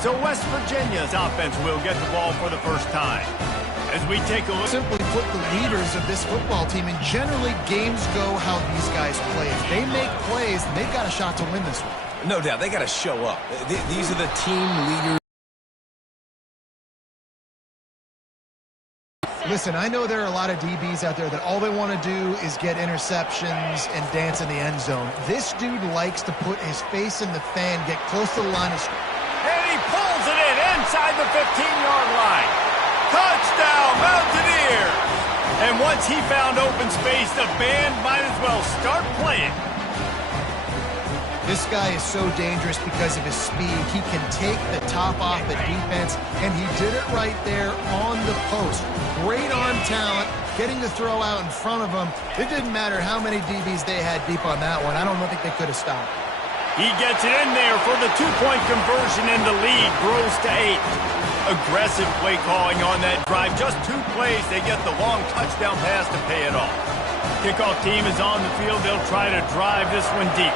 So West Virginia's offense will get the ball for the first time. As we take a look. Simply put, the leaders of this football team, and generally games go how these guys play. If they make plays, they've got a shot to win this one. No doubt. They got to show up. These are the team leaders. Listen, I know there are a lot of DBs out there that all they want to do is get interceptions and dance in the end zone. This dude likes to put his face in the fan, get close to the line of scrimmage. And he pulls it in inside the 15-yard line. Touchdown, Mountaineers! And once he found open space, the band might as well start playing. This guy is so dangerous because of his speed. He can take the top off the defense, and he did it right there on the post. Great arm talent, getting the throw out in front of him. It didn't matter how many DBs they had deep on that one. I don't think they could have stopped. He gets it in there for the two-point conversion, and the lead grows to 8. Aggressive play calling on that drive. Just 2 plays, they get the long touchdown pass to pay it off. Kickoff team is on the field. They'll try to drive this one deep.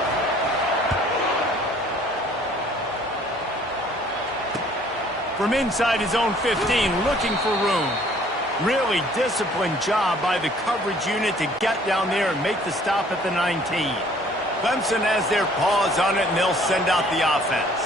From inside his own 15, looking for room. Really disciplined job by the coverage unit to get down there and make the stop at the 19. Clemson has their paws on it, and they'll send out the offense.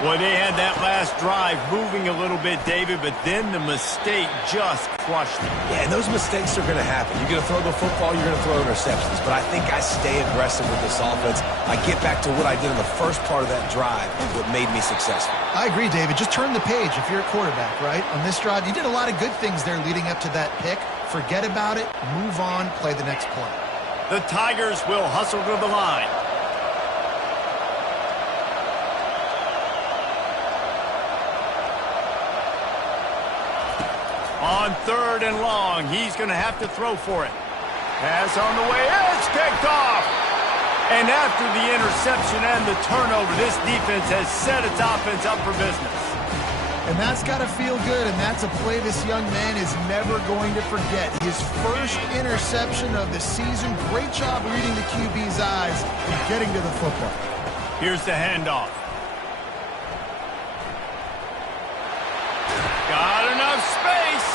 Well, they had that last drive moving a little bit, David, but then the mistake just crushed them. Yeah, and those mistakes are going to happen. You're going to throw the football, you're going to throw interceptions. But I think I stay aggressive with this offense. I get back to what I did in the first part of that drive, what made me successful. I agree, David. Just turn the page if you're a quarterback, right? On this drive, you did a lot of good things there leading up to that pick. Forget about it, move on, play the next play. The Tigers will hustle to the line. On 3rd and long, he's going to have to throw for it. Pass on the way, it's kicked off. And after the interception and the turnover, this defense has set its offense up for business. And that's got to feel good, and that's a play this young man is never going to forget. His first interception of the season. Great job reading the QB's eyes and getting to the football. Here's the handoff. Got enough space.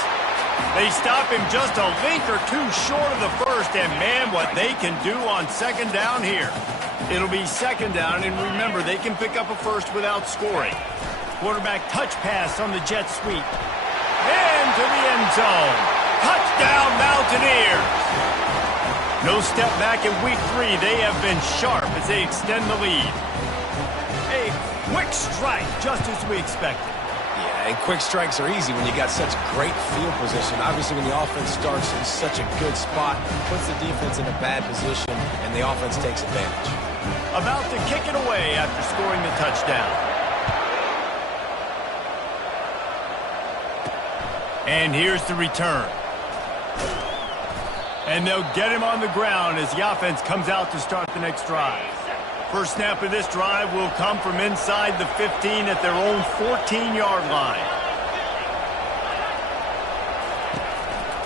They stop him just a link or 2 short of the first, and man, what they can do on 2nd down here. It'll be 2nd down, and remember, they can pick up a first without scoring. Quarterback touch pass on the jet sweep. Into the end zone. Touchdown, Mountaineers. No step back in week 3. They have been sharp as they extend the lead. A quick strike, just as we expected. Yeah, and quick strikes are easy when you got such great field position. Obviously, when the offense starts in such a good spot, puts the defense in a bad position, and the offense takes advantage. About to kick it away after scoring the touchdown. And here's the return. And they'll get him on the ground as the offense comes out to start the next drive. First snap of this drive will come from inside the 15 at their own 14-yard line.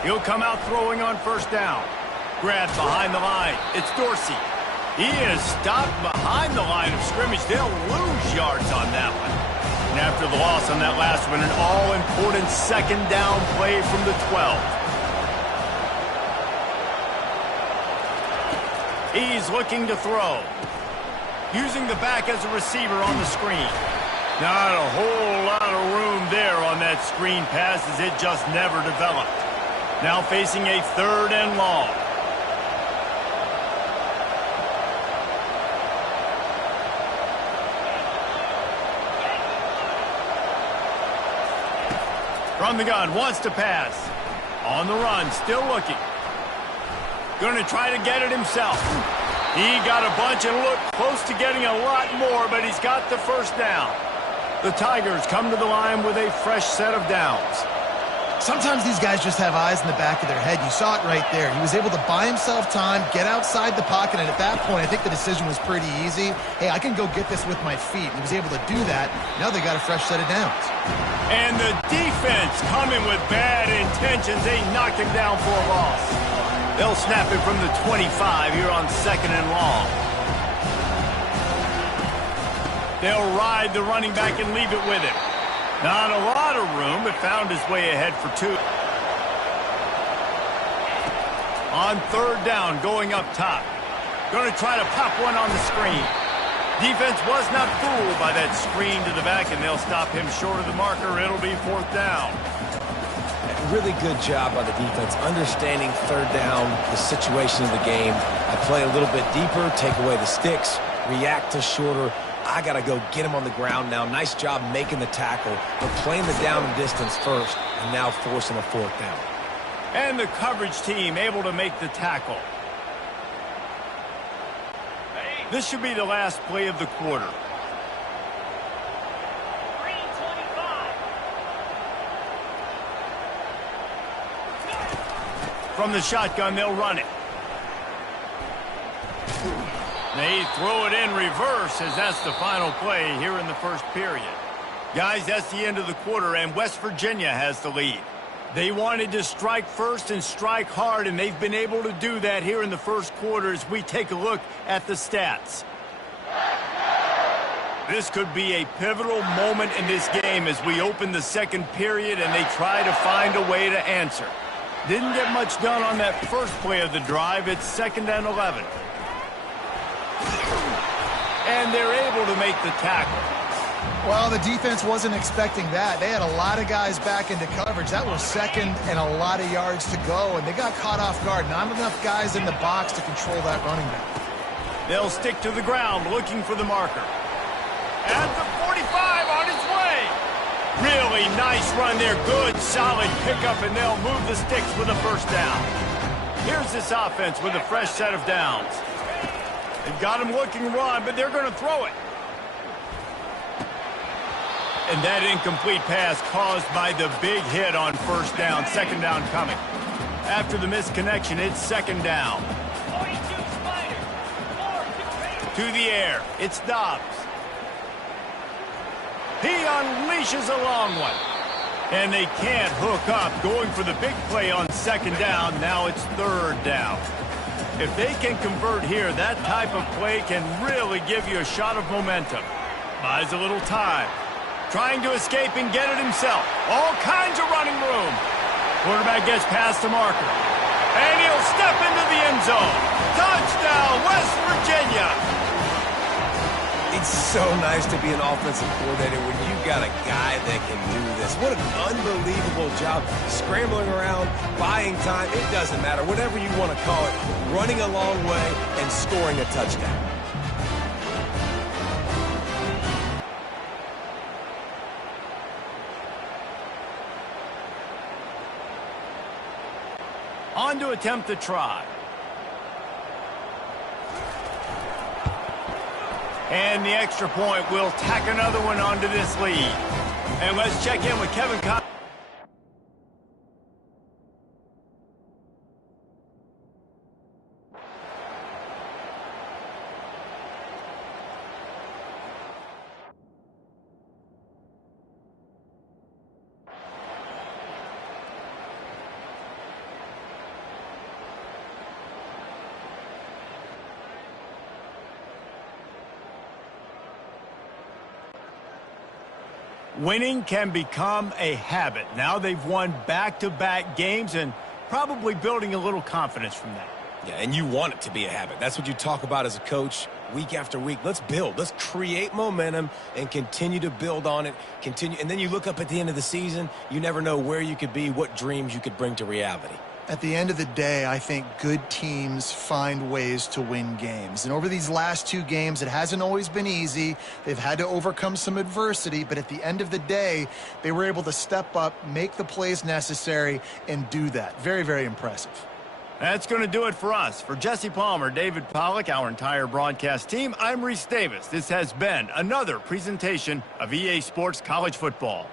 He'll come out throwing on 1st down. Grabbed behind the line. It's Dorsey. He is stopped behind the line of scrimmage. They'll lose yards on that one. And after the loss on that last one, an all-important 2nd down play from the 12. He's looking to throw. Using the back as a receiver on the screen. Not a whole lot of room there on that screen pass as it just never developed. Now facing a 3rd and long. From the gun, wants to pass. On the run, still looking. Going to try to get it himself. He got a bunch and looked close to getting a lot more, but he's got the 1st down. The Tigers come to the line with a fresh set of downs. Sometimes these guys just have eyes in the back of their head. You saw it right there. He was able to buy himself time, get outside the pocket, and at that point, I think the decision was pretty easy. Hey, I can go get this with my feet. He was able to do that. Now they got a fresh set of downs. And the defense coming with bad intentions. They knock him down for a loss. They'll snap it from the 25 here on 2nd and long. They'll ride the running back and leave it with him. Not a lot of room, but found his way ahead for 2. On 3rd down, going up top. Going to try to pop one on the screen. Defense was not fooled by that screen to the back, and they'll stop him short of the marker. It'll be 4th down. Really good job by the defense, understanding 3rd down, the situation of the game. I play a little bit deeper, take away the sticks, react to shorter. I got to go get him on the ground now. Nice job making the tackle, but playing the down and distance first, and now forcing a 4th down. And the coverage team able to make the tackle. This should be the last play of the quarter. From the shotgun, they'll run it. They throw it in reverse as that's the final play here in the first period. Guys, that's the end of the quarter, and West Virginia has the lead. They wanted to strike first and strike hard, and they've been able to do that here in the first quarter as we take a look at the stats. This could be a pivotal moment in this game as we open the second period and they try to find a way to answer. Didn't get much done on that first play of the drive. It's 2nd and 11. And they're able to make the tackle. Well, the defense wasn't expecting that. They had a lot of guys back into coverage. That was 2nd and a lot of yards to go, and they got caught off guard. Not enough guys in the box to control that running back. They'll stick to the ground looking for the marker. At the 45 on its way. Really nice run there. Good, solid pickup, and they'll move the sticks with a 1st down. Here's this offense with a fresh set of downs. They've got him looking run, but they're going to throw it. And that incomplete pass caused by the big hit on 1st down. 2nd down coming. After the misconnection, it's 2nd down. To the air. It's Dobbs. He unleashes a long one. And they can't hook up. Going for the big play on 2nd down. Now it's 3rd down. If they can convert here, that type of play can really give you a shot of momentum. Buys a little time. Trying to escape and get it himself. All kinds of running room. Quarterback gets past the marker. And he'll step into the end zone. Touchdown, West Virginia. It's so nice to be an offensive coordinator when you got a guy that can do this. What an unbelievable job. Scrambling around, buying time, it doesn't matter. Whatever you want to call it, running a long way and scoring a touchdown. On to attempt the try. And the extra point will tack another one onto this lead. And let's check in with Kevin Conley. Winning can become a habit. Now they've won back-to-back games and probably building a little confidence from that. Yeah, and you want it to be a habit. That's what you talk about as a coach week after week. Let's build. Let's create momentum and continue to build on it. And then you look up at the end of the season, you never know where you could be, what dreams you could bring to reality. At the end of the day, I think good teams find ways to win games. And over these last 2 games, it hasn't always been easy. They've had to overcome some adversity, but at the end of the day, they were able to step up, make the plays necessary, and do that. Very, very impressive. That's going to do it for us. For Jesse Palmer, David Pollack, our entire broadcast team, I'm Reese Davis. This has been another presentation of EA Sports College Football.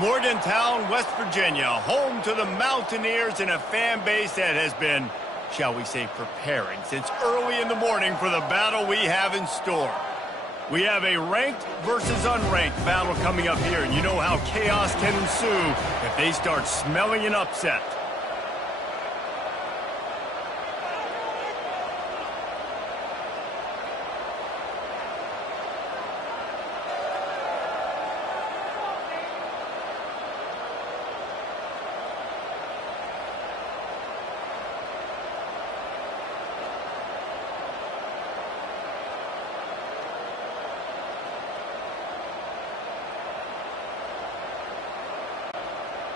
Morgantown, West Virginia, home to the Mountaineers and a fan base that has been, shall we say, preparing since early in the morning for the battle we have in store. We have a ranked versus unranked battle coming up here, and you know how chaos can ensue if they start smelling an upset.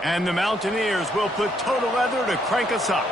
And the Mountaineers will put total leather to crank us up.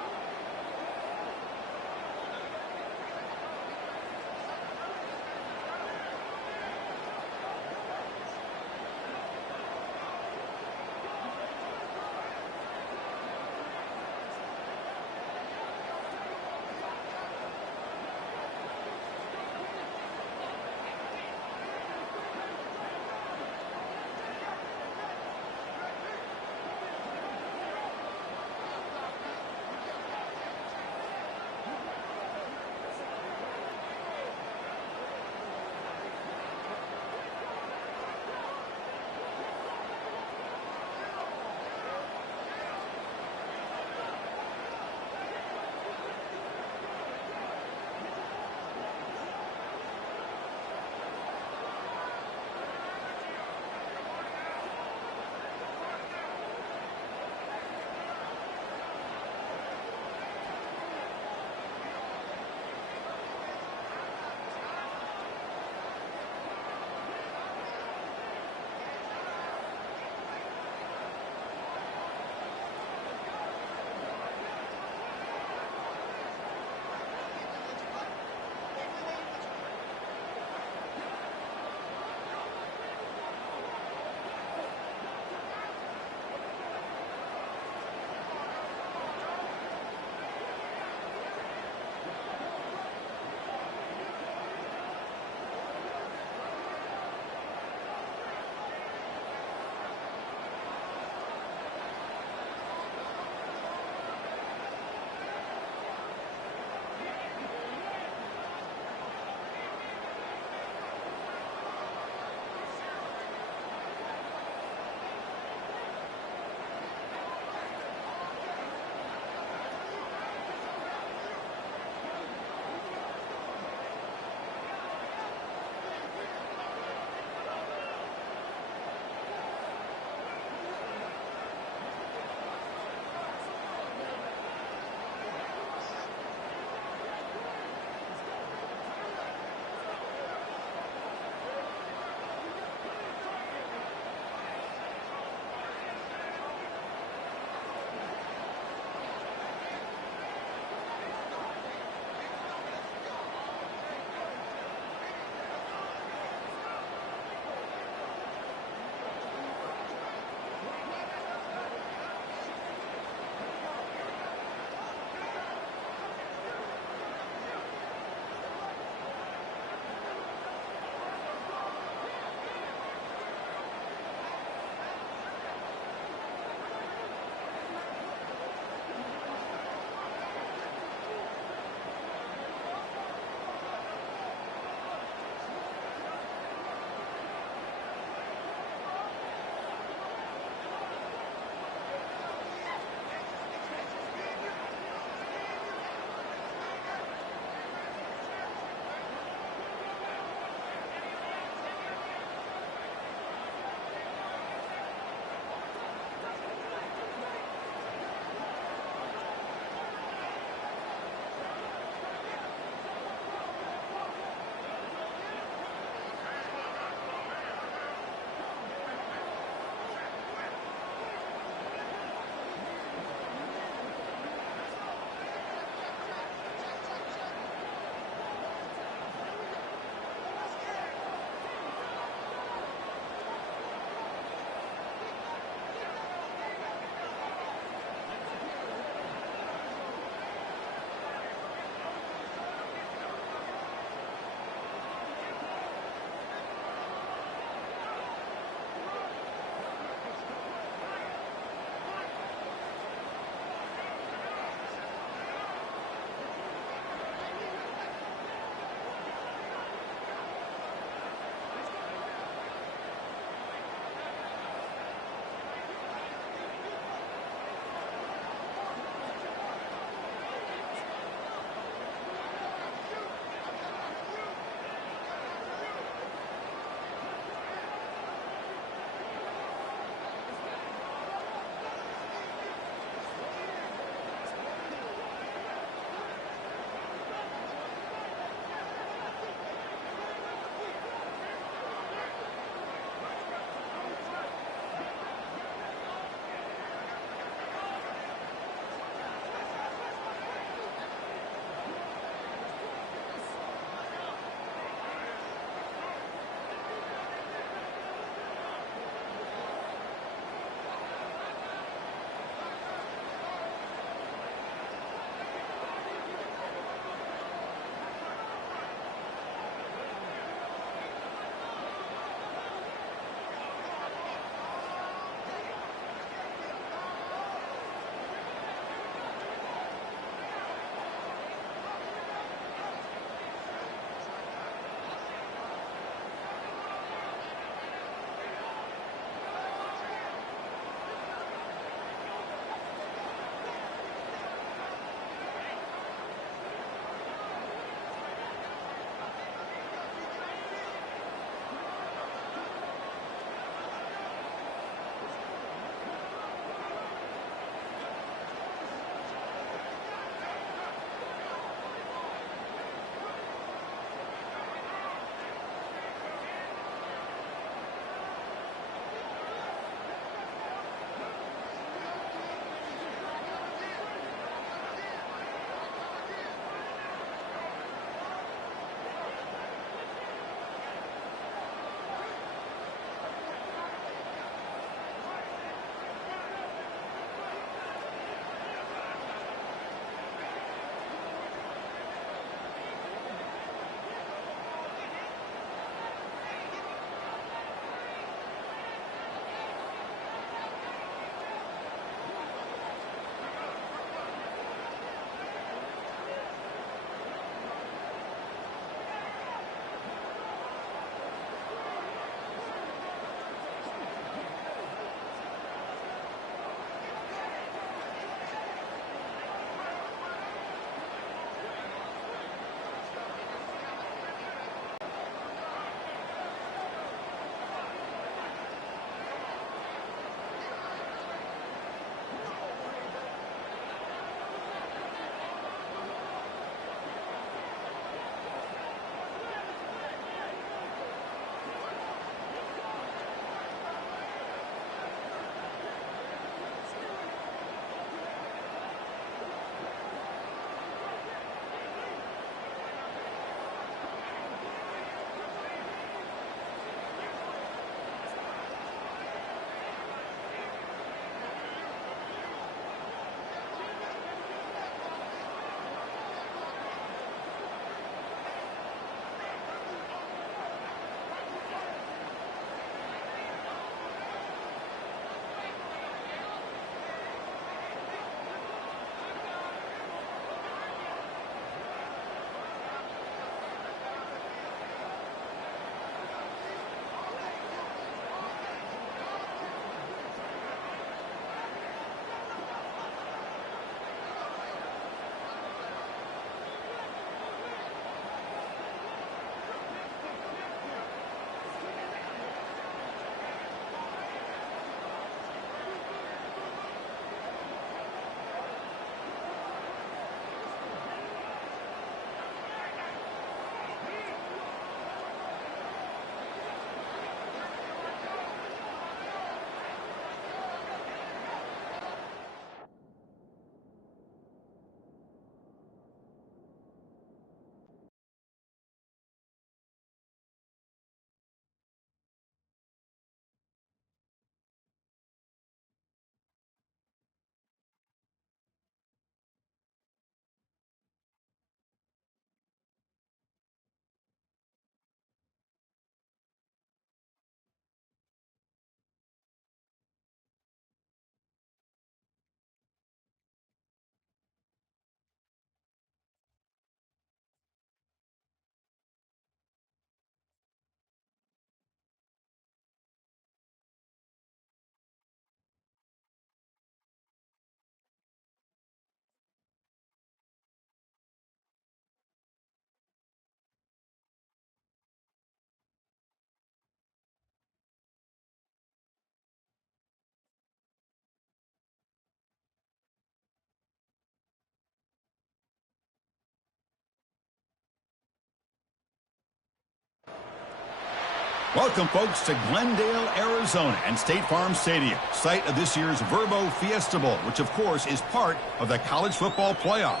Welcome, folks, to Glendale, Arizona, and State Farm Stadium, site of this year's Verbo Fiesta Bowl, which, of course, is part of the college football playoff.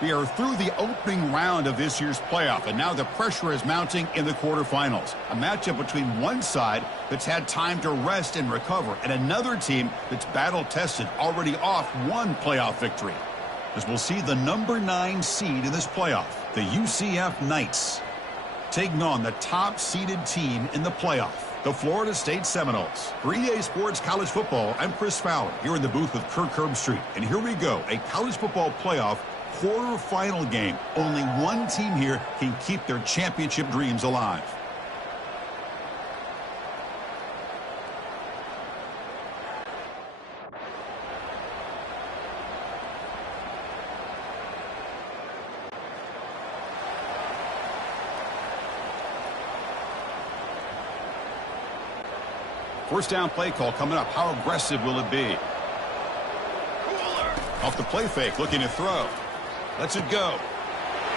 We are through the opening round of this year's playoff, and now the pressure is mounting in the quarterfinals. A matchup between one side that's had time to rest and recover, and another team that's battle-tested, already off one playoff victory. As we'll see the number 9 seed in this playoff, the UCF Knights, taking on the top-seeded team in the playoff, the Florida State Seminoles. For EA Sports College Football, I'm Chris Fowler, here in the booth with Kirk Herbstreit. And here we go, a college football playoff quarterfinal game. Only one team here can keep their championship dreams alive. First down play call coming up. How aggressive will it be? Off the play fake, looking to throw. Lets it go.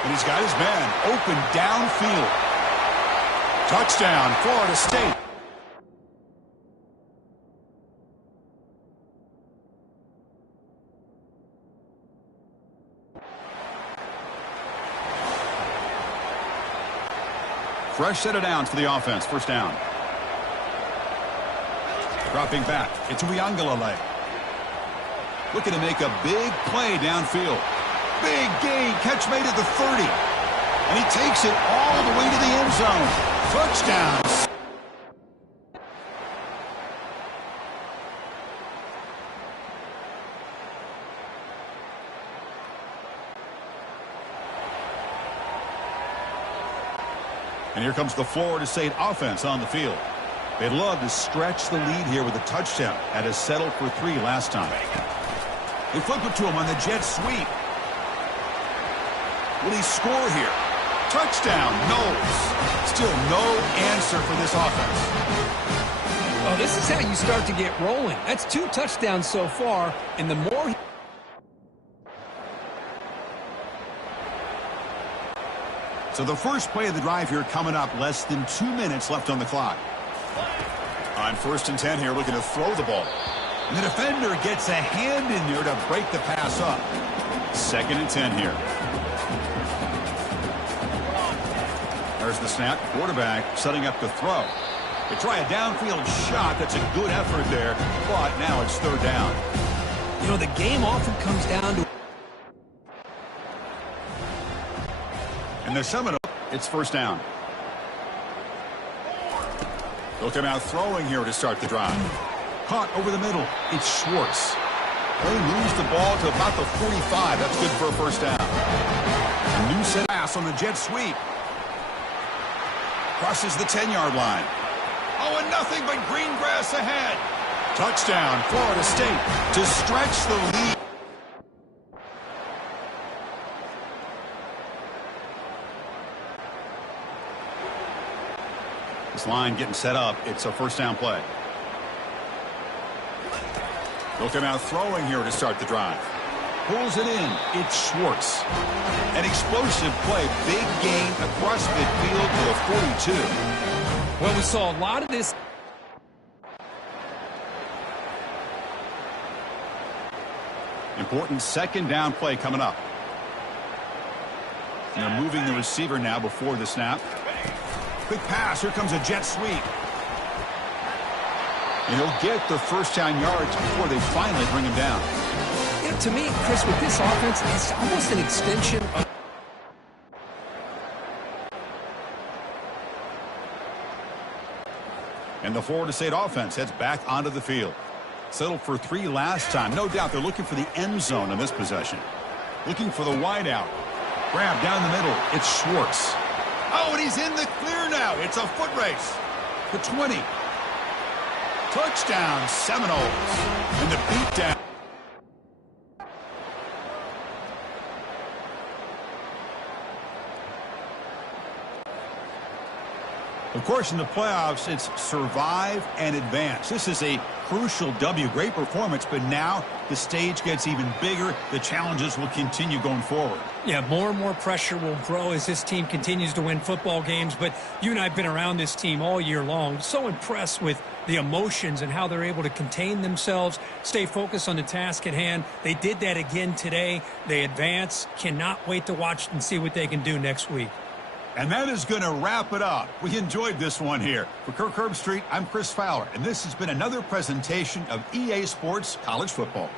And he's got his man open downfield. Touchdown, Florida State. Fresh set of downs for the offense. First down. Dropping back, it's Uiagalelei. Looking to make a big play downfield. Big gain, catch made at the 30. And he takes it all the way to the end zone. Touchdown. And here comes the Florida State offense on the field. They'd love to stretch the lead here with a touchdown. Had to settle for 3 last time. They flip it to him on the jet sweep. Will he score here? Touchdown, Knowles. Still no answer for this offense. Oh, this is how you start to get rolling. That's 2 touchdowns so far, and the more... So the first play of the drive here coming up, less than 2 minutes left on the clock. On 1st and 10 here, looking to throw the ball. And the defender gets a hand in there to break the pass up. 2nd and 10 here. There's the snap. Quarterback setting up to throw. They try a downfield shot. That's a good effort there, but now it's 3rd down. You know, the game often comes down to... And the Seminole, it's 1st down. They'll come out throwing here to start the drive. Caught over the middle. It's Schwartz. They lose the ball to about the 45. That's good for a 1st down. A new set pass on the jet sweep. Crosses the 10-yard line. Oh, and nothing but green grass ahead. Touchdown, Florida State to stretch the lead. This line getting set up. It's a 1st down play. They'll come out throwing here to start the drive. Pulls it in. It's Schwartz. An explosive play. Big gain across midfield to the 42. Well, we saw a lot of this. Important 2nd down play coming up. And they're moving the receiver now before the snap. Quick pass. Here comes a jet sweep. And he'll get the 1st down yards before they finally bring him down. You know, to me, Chris, with this offense, it's almost an extension of... And the Florida State offense heads back onto the field. Settled for 3 last time. No doubt they're looking for the end zone in this possession. Looking for the wideout. Grab down the middle. It's Schwartz. Oh, and he's in the clear now. It's a foot race. The 20. Touchdown, Seminoles. And the beatdown. Of course, in the playoffs, it's survive and advance. This is a crucial W. Great performance, but now the stage gets even bigger. The challenges will continue going forward. Yeah, more and more pressure will grow as this team continues to win football games. But you and I have been around this team all year long. So impressed with the emotions and how they're able to contain themselves, stay focused on the task at hand. They did that again today. They advance. Cannot wait to watch and see what they can do next week. And that is going to wrap it up. We enjoyed this one here. For Kirk Herbstreit, I'm Chris Fowler, and this has been another presentation of EA Sports College Football.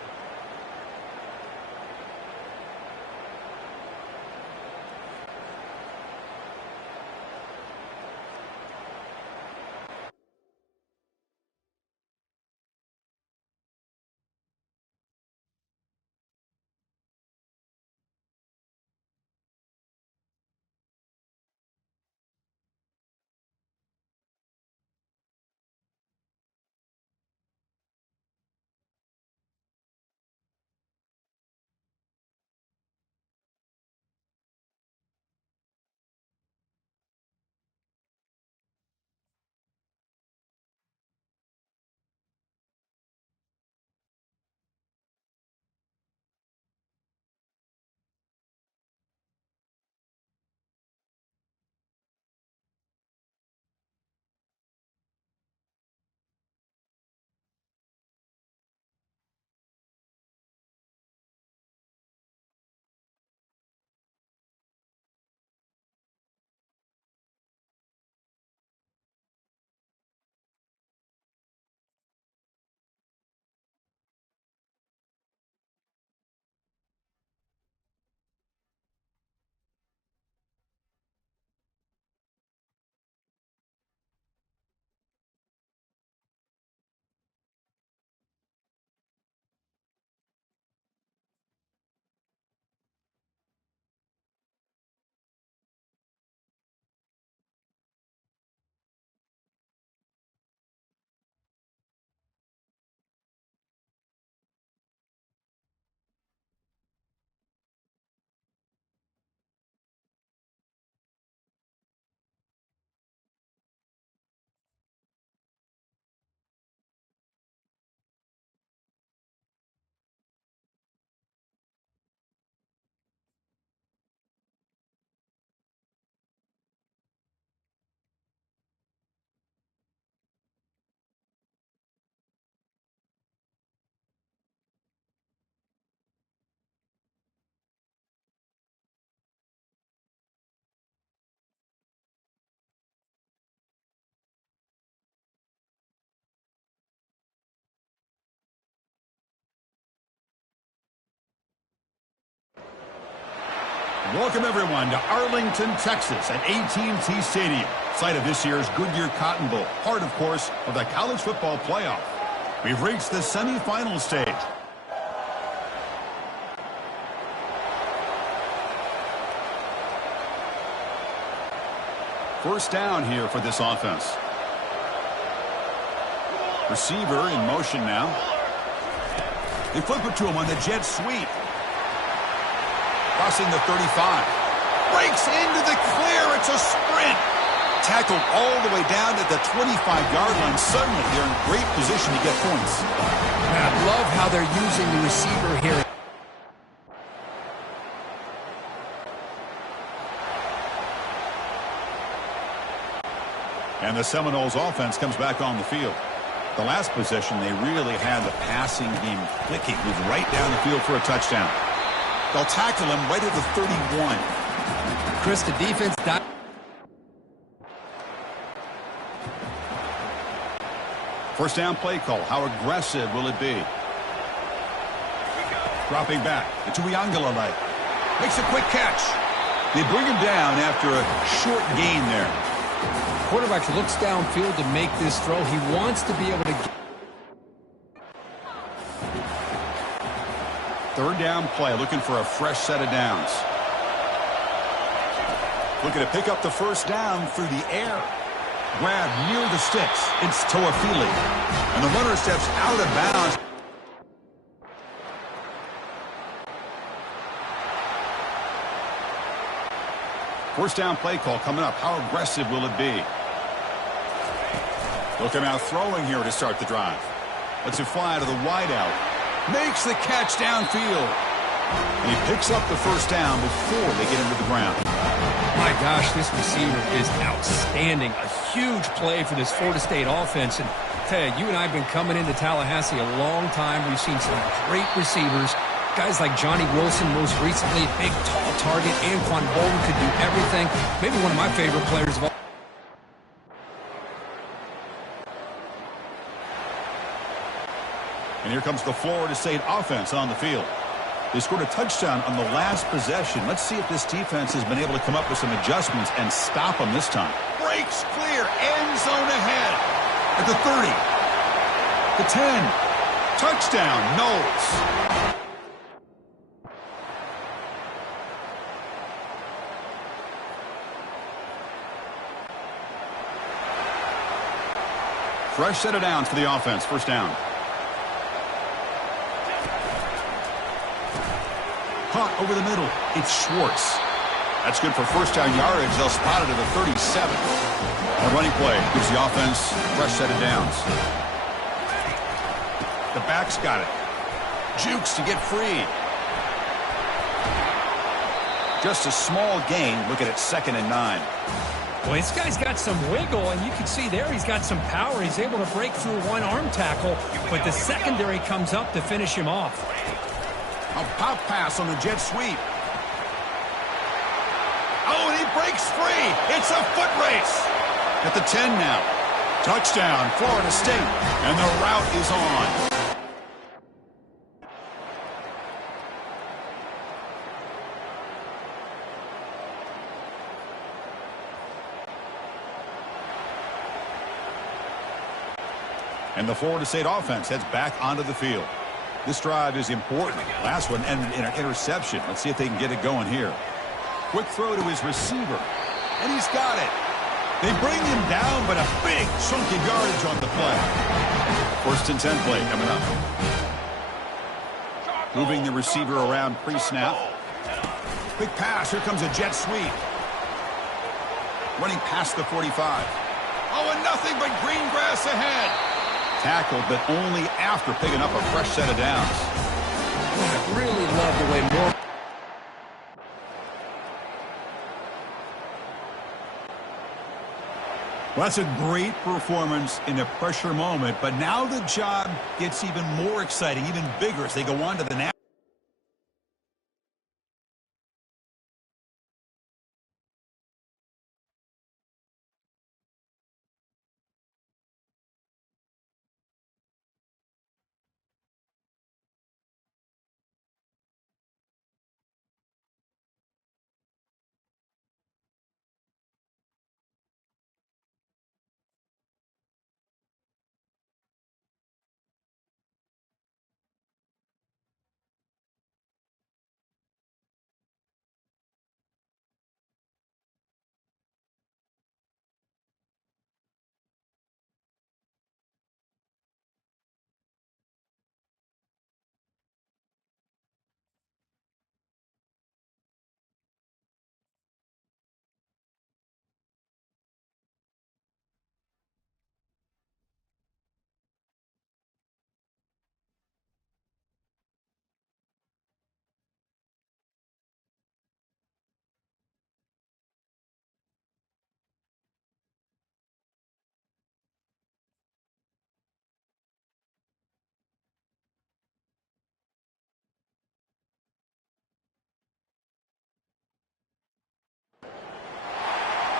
Welcome, everyone, to Arlington, Texas at AT&T Stadium, site of this year's Goodyear Cotton Bowl, part, of course, of the college football playoff. We've reached the semifinal stage. First down here for this offense. Receiver in motion now. They flip it to him on the jet sweep. Crossing the 35. Breaks into the clear. It's a sprint. Tackled all the way down at the 25-yard line. Suddenly, they're in great position to get points. I love how they're using the receiver here. And the Seminoles offense comes back on the field. The last possession, they really had the passing game clicking. Moved right down the field for a touchdown. They'll tackle him right at the 31. Chris, the defense... First down play call. How aggressive will it be? Dropping back. It's Uiagalelei. Makes a quick catch. They bring him down after a short gain there. Quarterback looks downfield to make this throw. He wants to be able to... Third down play, looking for a fresh set of downs. Looking to pick up the first down through the air. Grab near the sticks. It's Toafili. And the runner steps out of bounds. First down play call coming up. How aggressive will it be? Looking out throwing here to start the drive. Lets it fly to the wideout. Makes the catch downfield. And he picks up the first down before they get him to the ground. My gosh, this receiver is outstanding. A huge play for this Florida State offense. And Ted, you and I have been coming into Tallahassee a long time. We've seen some great receivers. Guys like Johnny Wilson most recently, big, tall target. Anquan Bolden could do everything. Maybe one of my favorite players of all. And here comes the Florida State offense on the field. They scored a touchdown on the last possession. Let's see if this defense has been able to come up with some adjustments and stop them this time. Breaks clear. End zone ahead. At the 30. The 10. Touchdown, Knowles. Fresh set of downs for the offense. First down. Caught over the middle. It's Schwartz. That's good for first down yardage. They'll spot it at the 37. A running play gives the offense fresh set of downs. The back's got it. Jukes to get free. Just a small gain. Looking at 2nd and 9. Well, this guy's got some wiggle, and you can see there he's got some power. He's able to break through one arm tackle, but the secondary comes up to finish him off. A pop pass on the jet sweep. Oh, and he breaks free. It's a foot race. At the 10 now. Touchdown, Florida State. And the route is on. And the Florida State offense heads back onto the field. This drive is important. Last one ended in an interception. Let's see if they can get it going here. Quick throw to his receiver. And he's got it. They bring him down, but a big chunky yardage on the play. 1st and 10 play coming up. Moving the receiver around pre-snap. Big pass. Here comes a jet sweep. Running past the 45. Oh, and nothing but green grass ahead. Tackled, but only after picking up a fresh set of downs. I really love the way more. Well, that's a great performance in a pressure moment, but now the job gets even more exciting, even bigger as they go on to the national.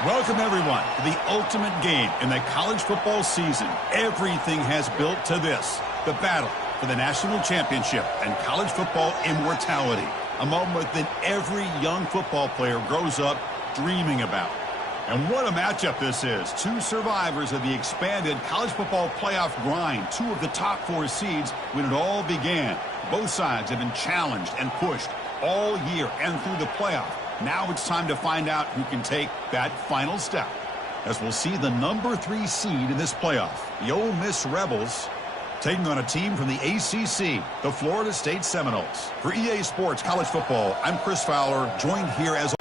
Welcome, everyone, to the ultimate game in the college football season. Everything has built to this, the battle for the national championship and college football immortality, a moment that every young football player grows up dreaming about. And what a matchup this is. 2 survivors of the expanded college football playoff grind, 2 of the top 4 seeds when it all began. Both sides have been challenged and pushed all year and through the playoff. Now it's time to find out who can take that final step, as we'll see the number 3 seed in this playoff, the Ole Miss Rebels, taking on a team from the ACC, the Florida State Seminoles. For EA Sports College Football, I'm Chris Fowler, joined here as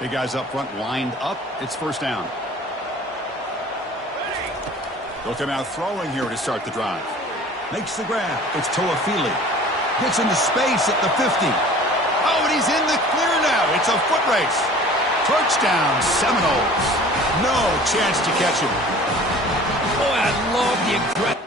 big guys up front lined up. It's first down. They'll come out throwing here to start the drive. Makes the grab. It's Toafili. Gets into space at the 50. Oh, and he's in the clear now. It's a foot race. Touchdown, Seminoles. No chance to catch him. Boy, I love the aggression.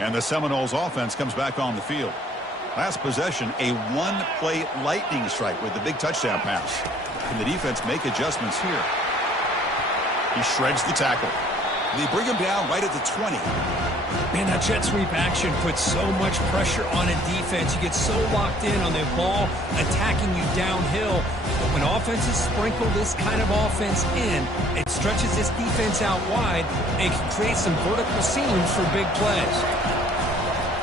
And the Seminoles offense comes back on the field. Last possession, a one-play lightning strike with the big touchdown pass. Can the defense make adjustments here? He shreds the tackle. They bring him down right at the 20. Man, that jet sweep action puts so much pressure on a defense. You get so locked in on the ball attacking you downhill. But when offenses sprinkle this kind of offense in, it stretches this defense out wide and can create some vertical seams for big plays.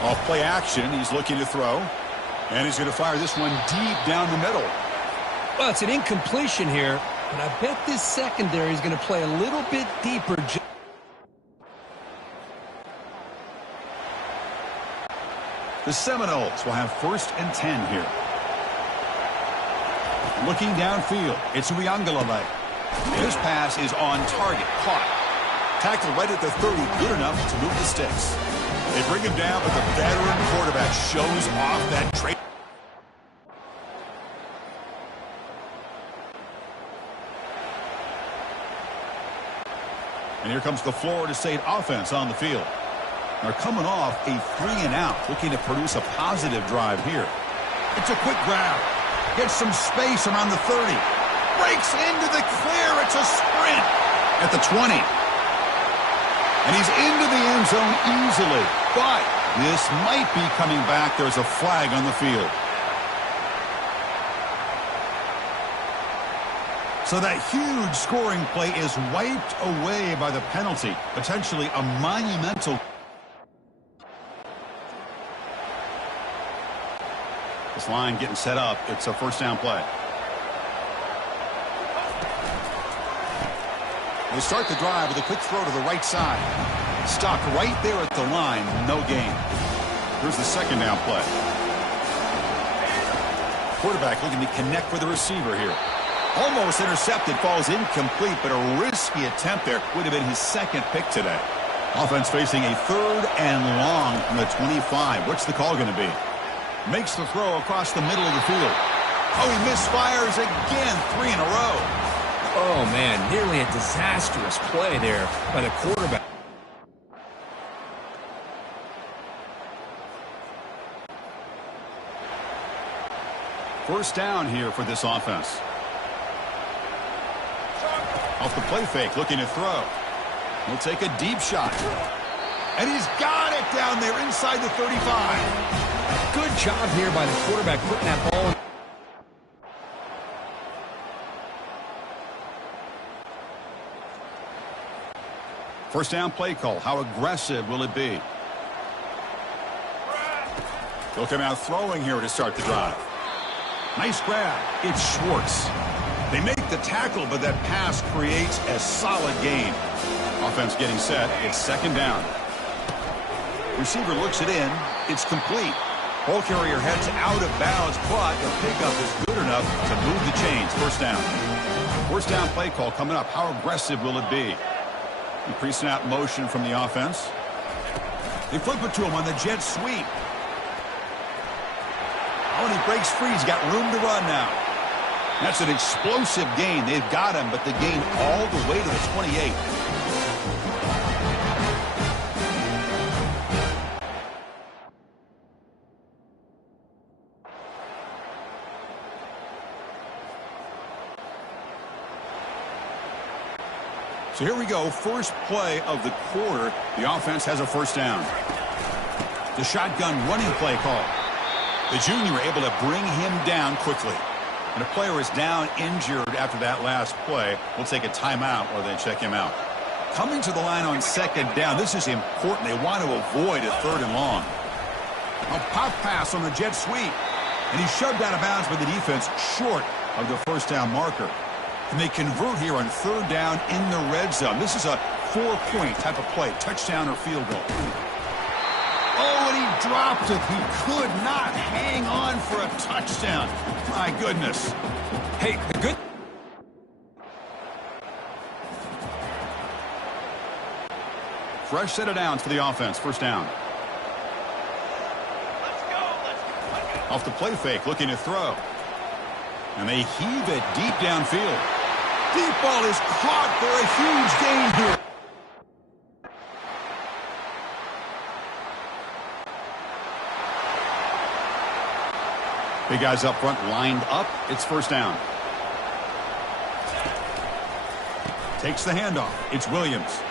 Off play action, he's looking to throw. And he's going to fire this one deep down the middle. Well, it's an incompletion here, but I bet this secondary is going to play a little bit deeper. The Seminoles will have 1st and 10 here. Looking downfield, it's Uiagalelei. His pass is on target, caught. Tackled right at the 30, good enough to move the sticks. They bring him down, but the veteran quarterback shows off that trade. And here comes the Florida State offense on the field. They're coming off a 3-and-out, looking to produce a positive drive here. It's a quick grab. Gets some space around the 30. Breaks into the clear. It's a sprint at the 20. And he's into the end zone easily. But this might be coming back. There's a flag on the field. So that huge scoring play is wiped away by the penalty. Potentially a monumental. This line getting set up. It's a 1st down play. They start the drive with a quick throw to the right side. Stuck right there at the line. No gain. Here's the 2nd down play. Quarterback looking to connect with the receiver here. Almost intercepted. Falls incomplete, but a risky attempt there. Would have been his 2nd pick today. Offense facing a 3rd and long from the 25. What's the call going to be? Makes the throw across the middle of the field. Oh, he misfires again. 3 in a row. Oh, man, nearly a disastrous play there by the quarterback. First down here for this offense. Off the play fake, looking to throw. He'll take a deep shot. And he's got it down there inside the 35. Good job here by the quarterback putting that ball in. First down play call. How aggressive will it be? They'll come out throwing here to start the drive. Nice grab. It's Schwartz. They make the tackle, but that pass creates a solid gain. Offense getting set. It's 2nd down. Receiver looks it in. It's complete. Ball carrier heads out of bounds, but the pickup is good enough to move the chains. First down. First down play call coming up. How aggressive will it be? Pre-snap motion from the offense. They flip it to him on the jet sweep. Oh, and he breaks free. He's got room to run now. That's an explosive gain. They've got him, but the gain all the way to the 28. So here we go. First play of the quarter. The offense has a first down. The shotgun running play call. The junior able to bring him down quickly. And a player is down injured after that last play. We'll take a timeout or then check him out. Coming to the line on second down, this is important. They want to avoid a third and long. A pop pass on the jet sweep. And he's shoved out of bounds by the defense short of the first down marker. And they convert here on third down in the red zone. This is a 4-point type of play, touchdown or field goal. Oh, and he dropped it. He could not hang on for a touchdown. My goodness. Hey, the good... Fresh set of downs for the offense. First down. Off the play fake, looking to throw. And they heave it deep downfield. Deep ball is caught for a huge gain here. Big guys up front lined up. It's first down. Takes the handoff. It's Williams.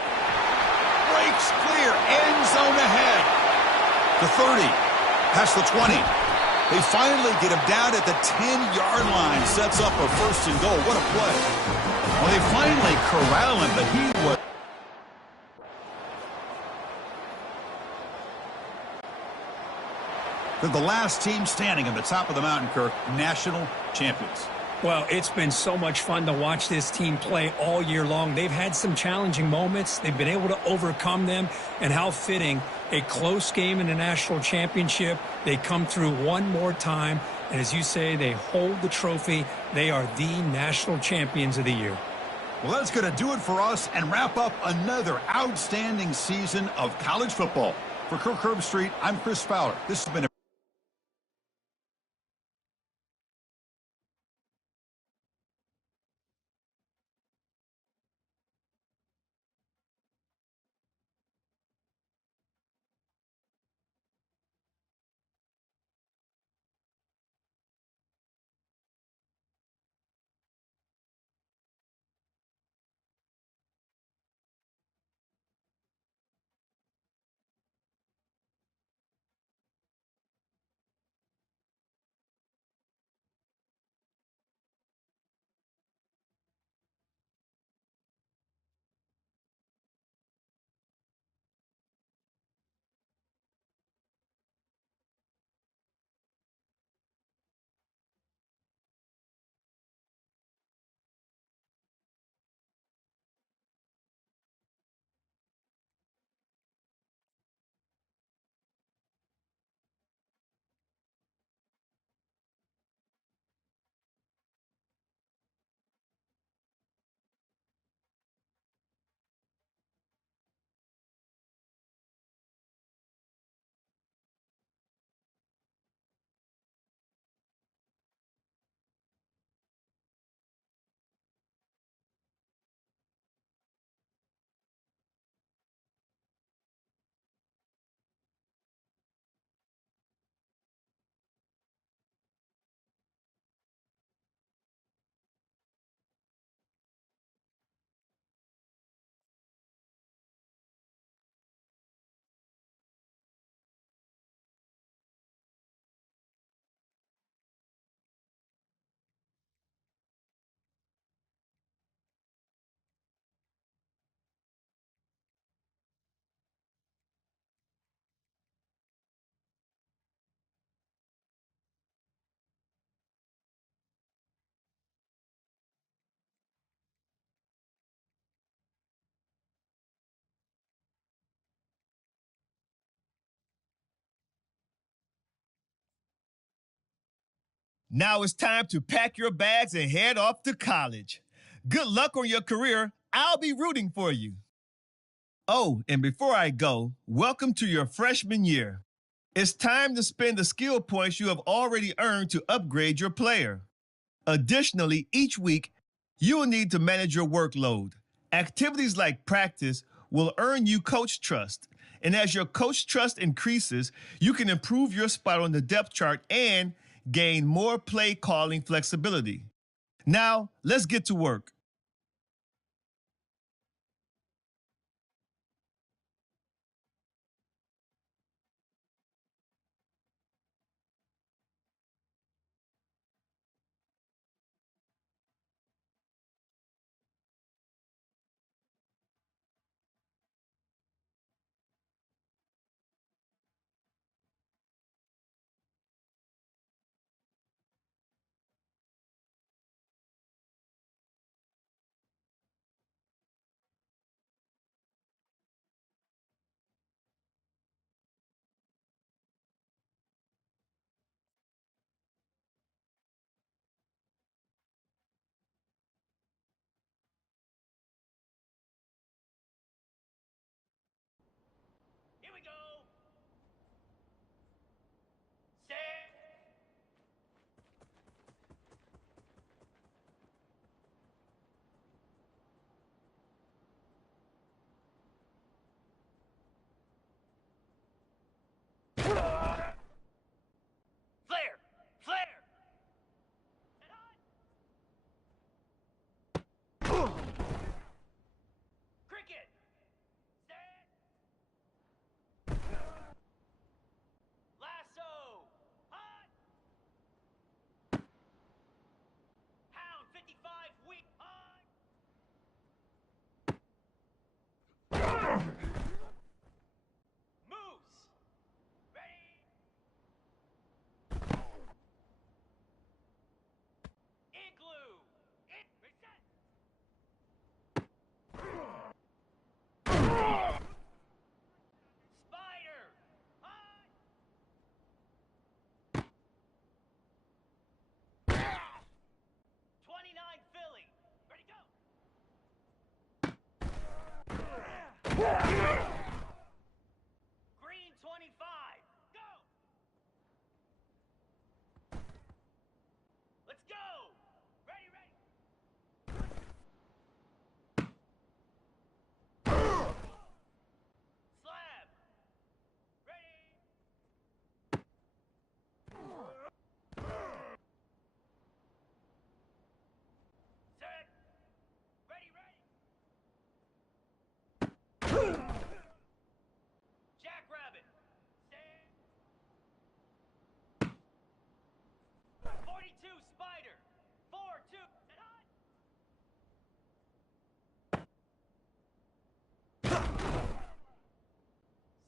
Breaks clear. End zone ahead. The 30. Past the 20. They finally get him down at the 10-yard line. Sets up a first and goal. What a play. Well, they finally corral him, but he was... They're the last team standing on the top of the mountain, Kirk. National champions. Well, it's been so much fun to watch this team play all year long. They've had some challenging moments. They've been able to overcome them. And how fitting, a close game in the national championship. They come through one more time. And as you say, they hold the trophy. They are the national champions of the year. Well, that's going to do it for us and wrap up another outstanding season of college football. For Kirk Herbstreit, I'm Chris Fowler. This has been a Now it's time to pack your bags and head off to college. Good luck on your career. I'll be rooting for you. Oh, and before I go, welcome to your freshman year. It's time to spend the skill points you have already earned to upgrade your player. Additionally, each week, you will need to manage your workload. Activities like practice will earn you coach trust. And as your coach trust increases, you can improve your spot on the depth chart and gain more play calling flexibility. Now, let's get to work. Green 25. Go! Let's go! Ready, ready! Slab! Ready! Set! Ready, ready! Jackrabbit! Stand! 42 Spider! 4-2! Set high!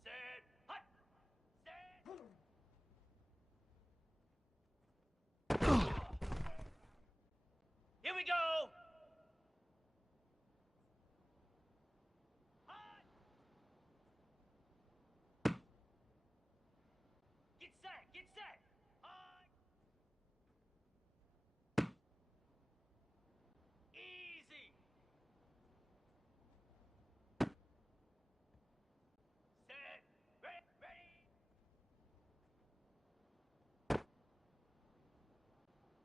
Set! Hut! Set! Here we go! Hut! Get set! Get set! Hut! Easy! Set! Ready! Ready!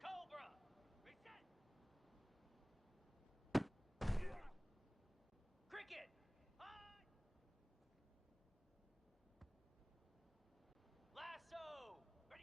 Cobra! Reset! Cricket! High! Lasso! Ready?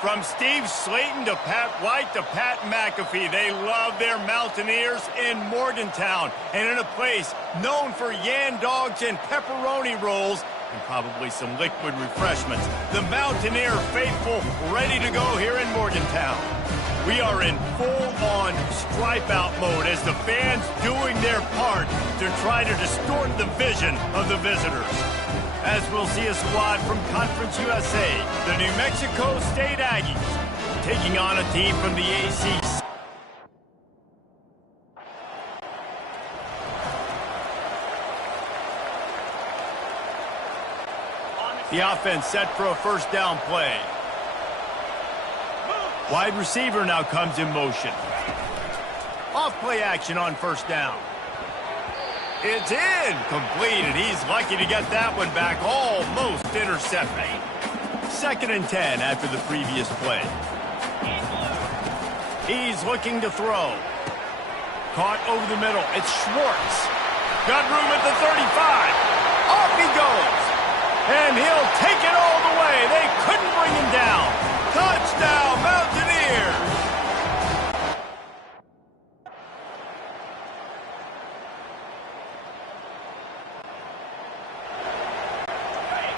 From Steve Slayton to Pat White to Pat McAfee, they love their Mountaineers in Morgantown. And in a place known for yan dogs and pepperoni rolls, and probably some liquid refreshments, the Mountaineer faithful ready to go here in Morgantown. We are in full-on stripe-out mode as the fans doing their part to try to distort the vision of the visitors. As we'll see a squad from Conference USA, the New Mexico State Aggies, taking on a team from the ACC. The offense set for a first down play. Wide receiver now comes in motion. Off play action on first down. It's in. Completed. He's lucky to get that one back. Almost intercepted. 2nd and 10 after the previous play. He's looking to throw. Caught over the middle. It's Schwartz. Got room at the 35. Off he goes. And he'll take it all the way. They couldn't bring him down. Touchdown, Mountaineers.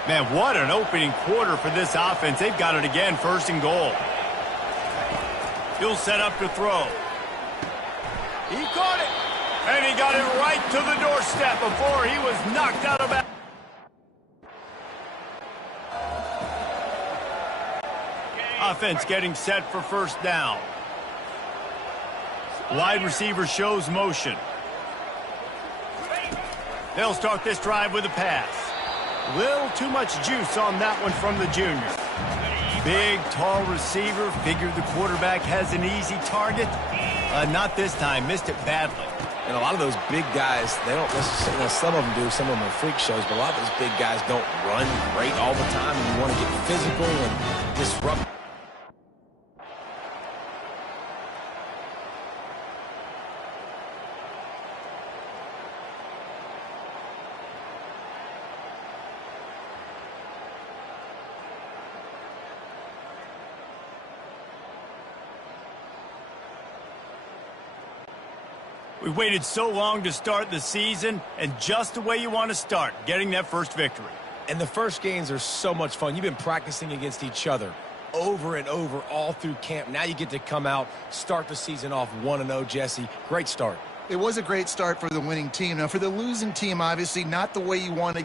Man, what an opening quarter for this offense. They've got it again, 1st and goal. He'll set up to throw. He caught it. And he got it right to the doorstep before he was knocked out of bounds. Offense getting set for first down. Wide receiver shows motion. They'll start this drive with a pass. Little too much juice on that one from the junior. Big, tall receiver. Figured the quarterback has an easy target. Not this time. Missed it badly. And a lot of those big guys, they don't necessarily, some of them do, some of them are freak shows, but a lot of those big guys don't run great all the time, and you want to get physical and disrupt. We waited so long to start the season, and just the way you want to start, getting that first victory. And the first games are so much fun. You've been practicing against each other over and over all through camp. Now you get to come out, start the season off 1-0, Jesse. Great start. It was a great start for the winning team. Now, for the losing team, obviously not the way you wanted.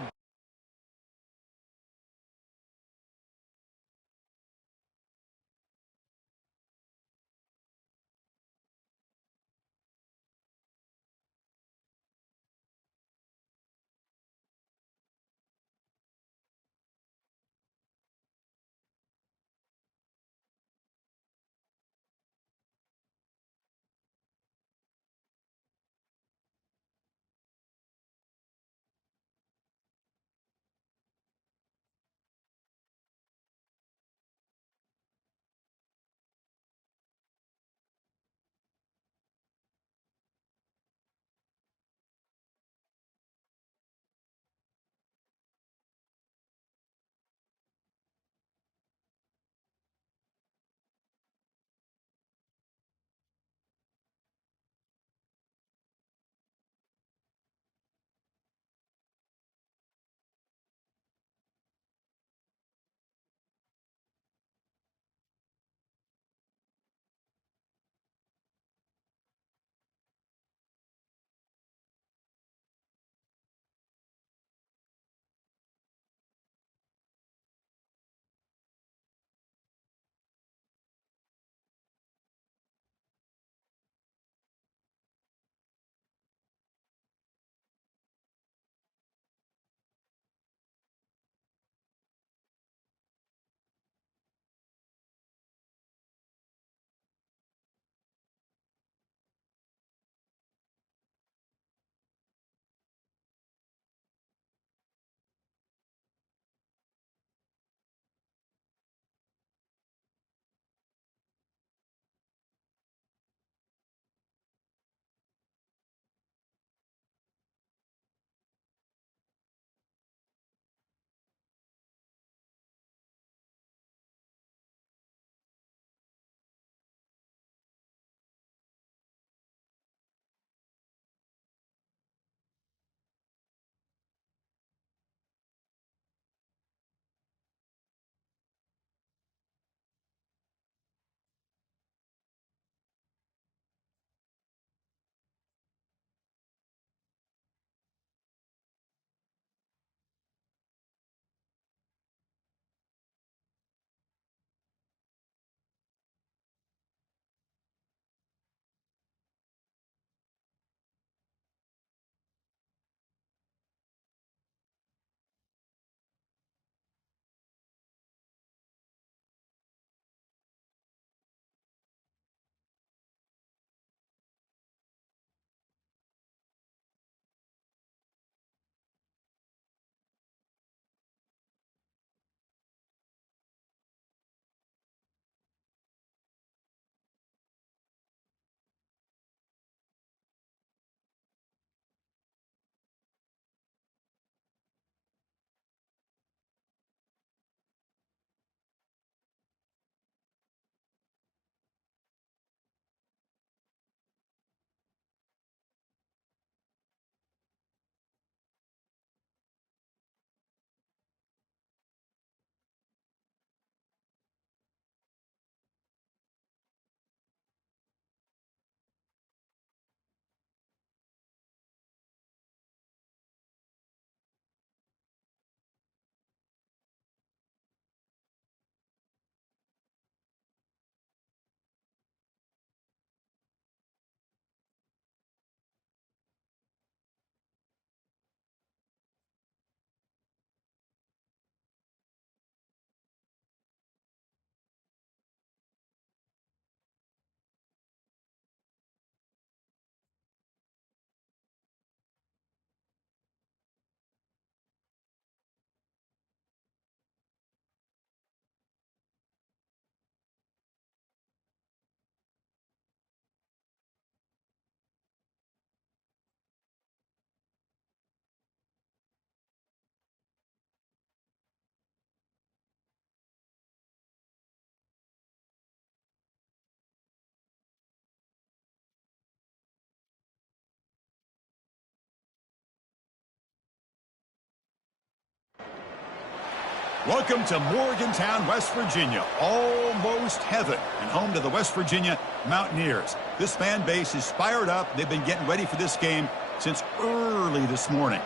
Welcome to Morgantown, West Virginia, almost heaven, and home to the West Virginia Mountaineers. This fan base is fired up. They've been getting ready for this game since early this morning.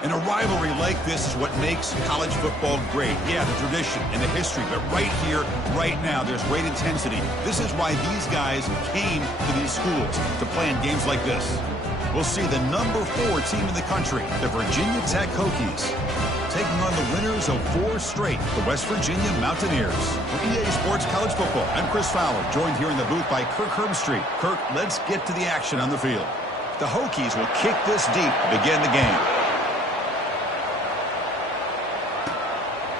And a rivalry like this is what makes college football great. Yeah, the tradition and the history, but right here, right now, there's great intensity. This is why these guys came to these schools, to play in games like this. We'll see the number 4 team in the country, the Virginia Tech Hokies, taking on the winners of 4 straight, the West Virginia Mountaineers. For EA Sports College Football, I'm Chris Fowler, joined here in the booth by Kirk Herbstreit. Kirk, let's get to the action on the field. The Hokies will kick this deep to begin the game.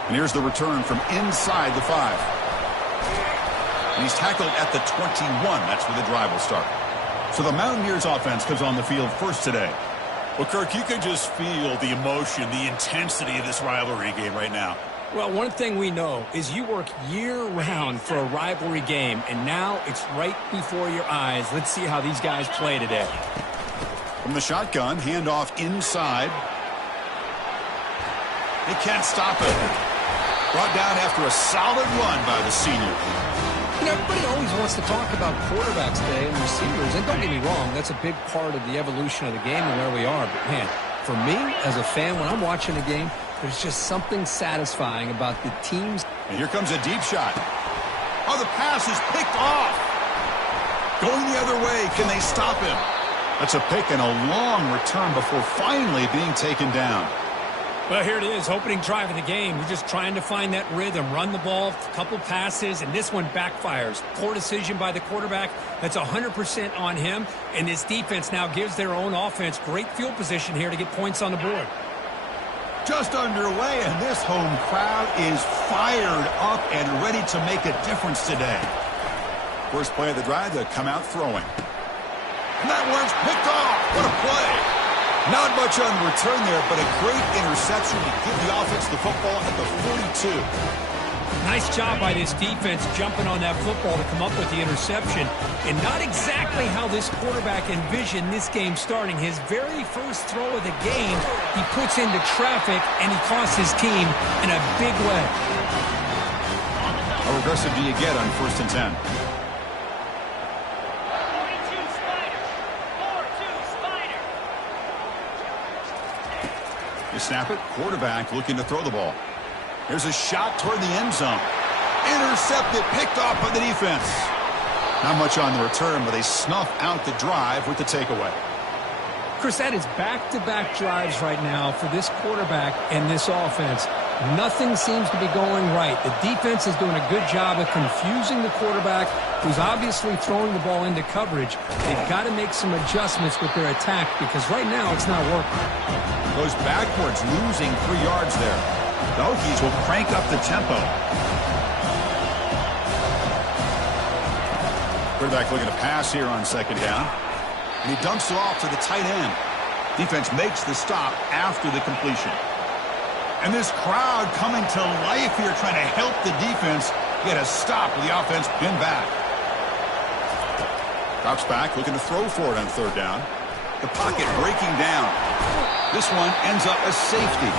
And here's the return from inside the 5. And he's tackled at the 21. That's where the drive will start. So the Mountaineers offense comes on the field first today. Well, Kirk, you can just feel the emotion, the intensity of this rivalry game right now. Well, one thing we know is you work year-round for a rivalry game, and now it's right before your eyes. Let's see how these guys play today. From the shotgun, handoff inside. They can't stop it. Brought down after a solid run by the senior. You know, everybody always wants to talk about quarterbacks today and receivers, and don't get me wrong, that's a big part of the evolution of the game and where we are. But, man, for me as a fan, when I'm watching a game, there's just something satisfying about the teams. And here comes a deep shot. Oh, the pass is picked off. Going the other way. Can they stop him? That's a pick and a long return before finally being taken down. Well, here it is, opening drive of the game. You're just trying to find that rhythm, run the ball, a couple passes, and this one backfires. Poor decision by the quarterback. That's 100% on him, and this defense now gives their own offense great field position here to get points on the board. Just underway, and this home crowd is fired up and ready to make a difference today. First play of the drive to come out throwing. And that one's picked off. What a play. Not much on the return there, but a great interception to give the offense the football at the 42. Nice job by this defense jumping on that football to come up with the interception. And not exactly how this quarterback envisioned this game starting. His very first throw of the game, he puts into traffic, and he costs his team in a big way. How aggressive do you get on 1st and 10? You snap it, quarterback looking to throw the ball. Here's a shot toward the end zone. Intercepted, picked off by the defense. Not much on the return, but they snuff out the drive with the takeaway. Chris, that is back-to-back drives right now for this quarterback and this offense. Nothing seems to be going right. The defense is doing a good job of confusing the quarterback, who's obviously throwing the ball into coverage. They've got to make some adjustments with their attack because right now it's not working. Goes backwards, losing 3 yards there. The Hokies will crank up the tempo. Quarterback looking to pass here on 2nd down. And he dumps it off to the tight end. Defense makes the stop after the completion. And this crowd coming to life here trying to help the defense get a stop with the offense pinned back. Drops back, looking to throw for it on 3rd down. The pocket breaking down. This one ends up a safety.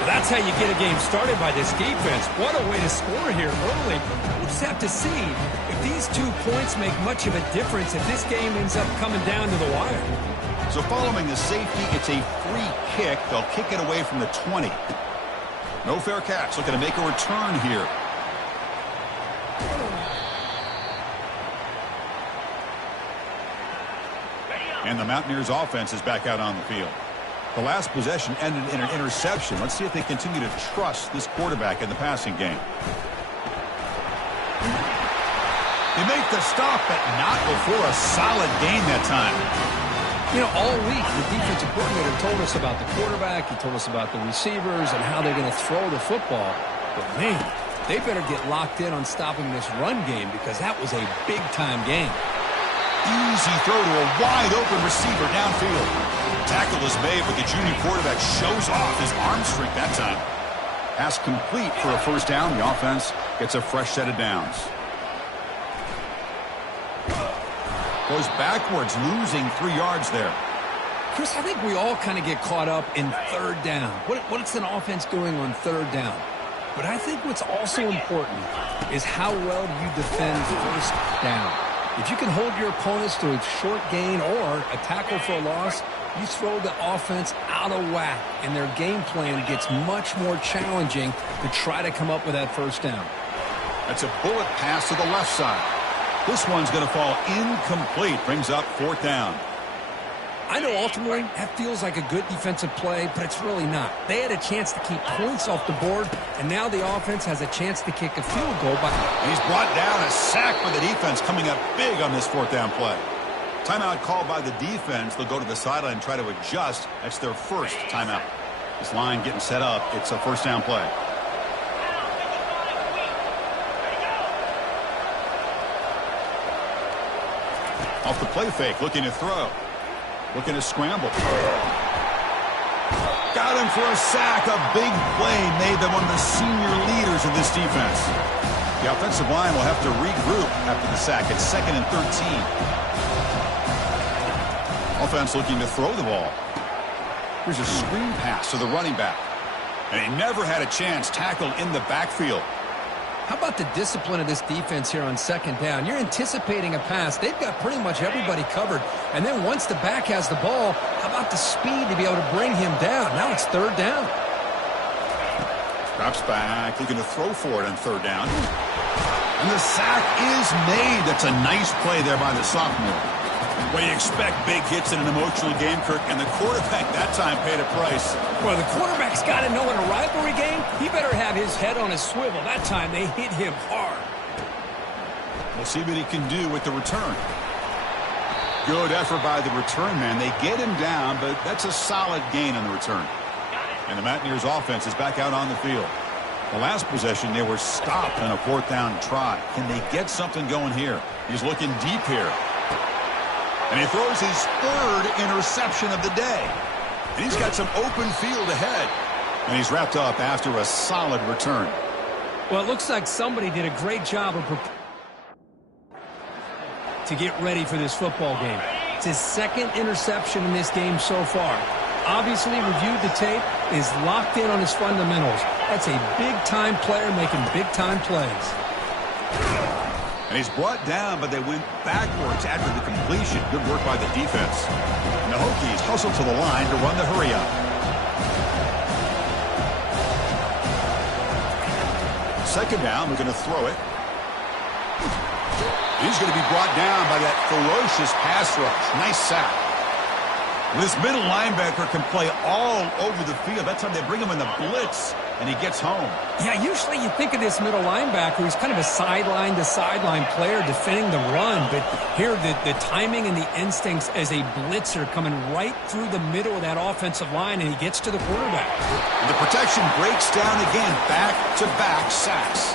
Well, that's how you get a game started by this defense. What a way to score here early. We'll just have to see if these 2 points make much of a difference if this game ends up coming down to the wire. So following the safety, it's a free kick. They'll kick it away from the 20. No fair catch. Looking to make a return here. And the Mountaineers offense is back out on the field. The last possession ended in an interception. Let's see if they continue to trust this quarterback in the passing game. They make the stop, but not before a solid gain that time. You know, all week, the defensive coordinator told us about the quarterback. He told us about the receivers and how they're going to throw the football. But, man, they better get locked in on stopping this run game because that was a big-time game. Easy throw to a wide-open receiver downfield. Tackle is made, but the junior quarterback shows off his arm strength that time. Pass complete for a 1st down. The offense gets a fresh set of downs. Goes backwards, losing 3 yards there. Chris, I think we all kind of get caught up in 3rd down. What's an offense doing on 3rd down? But I think what's also important is how well you defend first down. If you can hold your opponents to a short gain or a tackle for a loss, you throw the offense out of whack, and their game plan gets much more challenging to try to come up with that first down. That's a bullet pass to the left side. This one's going to fall incomplete. Brings up fourth down. I know ultimately that feels like a good defensive play, but it's really not. They had a chance to keep points off the board, and now the offense has a chance to kick a field goal. He's brought down, a sack for the defense, coming up big on this fourth down play. Timeout called by the defense. They'll go to the sideline and try to adjust. That's their first timeout. This line getting set up. It's a first down play. Off the play fake, looking to throw. Looking to scramble. Got him for a sack. A big play made by one of the senior leaders of this defense. The offensive line will have to regroup after the sack. It's 2nd and 13. Offense looking to throw the ball. Here's a screen pass to the running back. And he never had a chance tackled in the backfield. How about the discipline of this defense here on second down? You're anticipating a pass. They've got pretty much everybody covered. And then once the back has the ball, how about the speed to be able to bring him down? Now it's third down. Drops back, looking to throw for it on third down. And the sack is made. That's a nice play there by the sophomore. Well, you expect big hits in an emotional game, Kirk, and the quarterback that time paid a price. Well, the quarterback's got to know in a rivalry game, he better have his head on his swivel. That time they hit him hard. We'll see what he can do with the return. Good effort by the return man. They get him down, but that's a solid gain on the return. And the Mountaineers offense is back out on the field. The last possession, they were stopped on a fourth down try. Can they get something going here? He's looking deep here. And he throws his third interception of the day. And he's got some open field ahead. And he's wrapped up after a solid return. Well, it looks like somebody did a great job of to get ready for this football game. It's his second interception in this game so far. Obviously reviewed the tape, is locked in on his fundamentals. That's a big-time player making big-time plays. And he's brought down, but they went backwards after the completion. Good work by the defense. And the Hokies hustle to the line to run the hurry-up. Second down, we're going to throw it. He's going to be brought down by that ferocious pass rush. Nice sack. This middle linebacker can play all over the field. That's how they bring him in the blitz, and he gets home. Yeah, usually you think of this middle linebacker who's kind of a sideline-to-sideline player defending the run, but here the timing and the instincts as a blitzer coming right through the middle of that offensive line, and he gets to the quarterback. And the protection breaks down again, back-to-back sacks.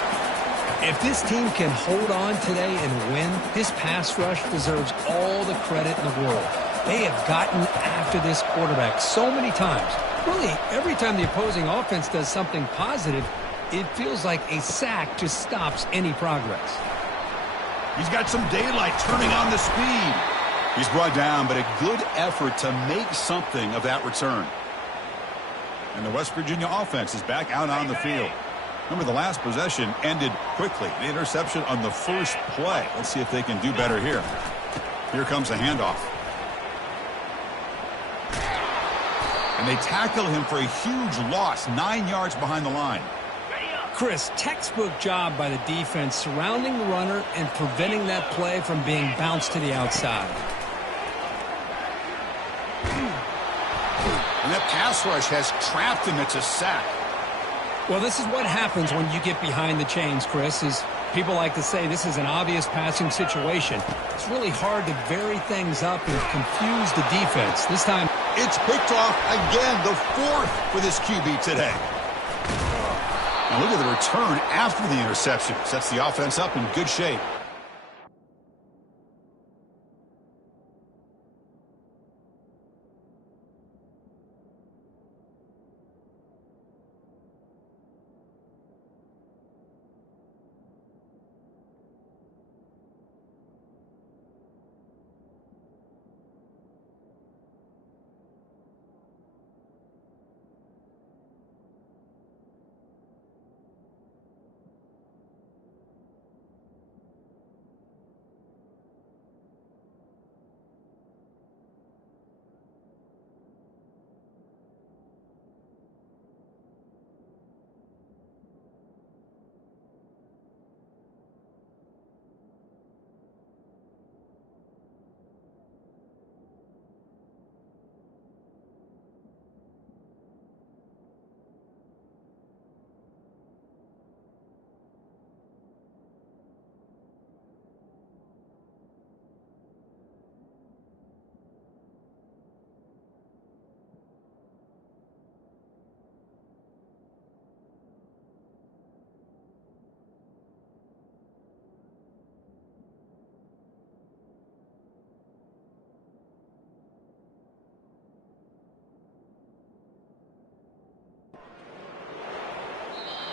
If this team can hold on today and win, this pass rush deserves all the credit in the world. They have gotten after this quarterback so many times. Really, every time the opposing offense does something positive, it feels like a sack just stops any progress. He's got some daylight turning on the speed. He's brought down, but a good effort to make something of that return. And the West Virginia offense is back out on the field. Remember, the last possession ended quickly. The interception on the first play. Let's see if they can do better here. Here comes a handoff. And they tackle him for a huge loss, 9 yards behind the line. Chris, textbook job by the defense surrounding the runner and preventing that play from being bounced to the outside. And that pass rush has trapped him. It's a sack. Well, this is what happens when you get behind the chains, Chris, is people like to say this is an obvious passing situation. It's really hard to vary things up and confuse the defense. This time, it's picked off again, the fourth for this QB today. Now look at the return after the interception. Sets the offense up in good shape.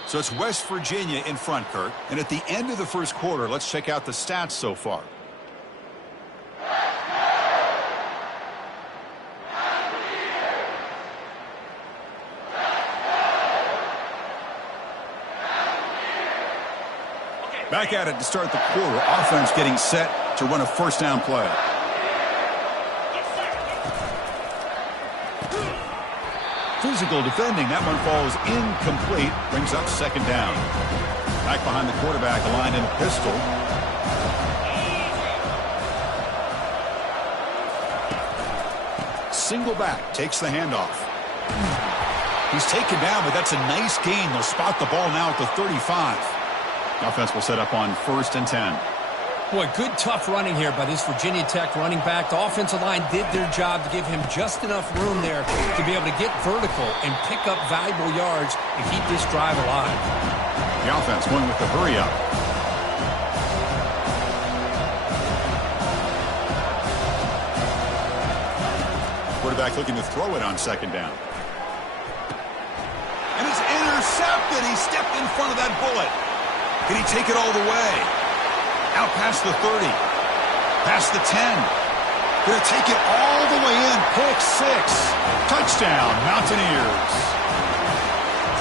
So it's West Virginia in front, Kurt. And at the end of the first quarter, let's check out the stats so far. Back at it to start the quarter. Offense getting set to run a first down play. Physical defending. That one falls incomplete. Brings up second down. Back behind the quarterback, aligned in a pistol. Single back. Takes the handoff. He's taken down, but that's a nice gain. They'll spot the ball now at the 35. The offense will set up on 1st and 10. Boy, good tough running here by this Virginia Tech running back. The offensive line did their job to give him just enough room there to be able to get vertical and pick up valuable yards and keep this drive alive. The offense going with the hurry up. Quarterback looking to throw it on second down. And it's intercepted. He stepped in front of that bullet. Can he take it all the way? Out past the 30. Past the 10. Going to take it all the way in. Pick 6. Touchdown, Mountaineers.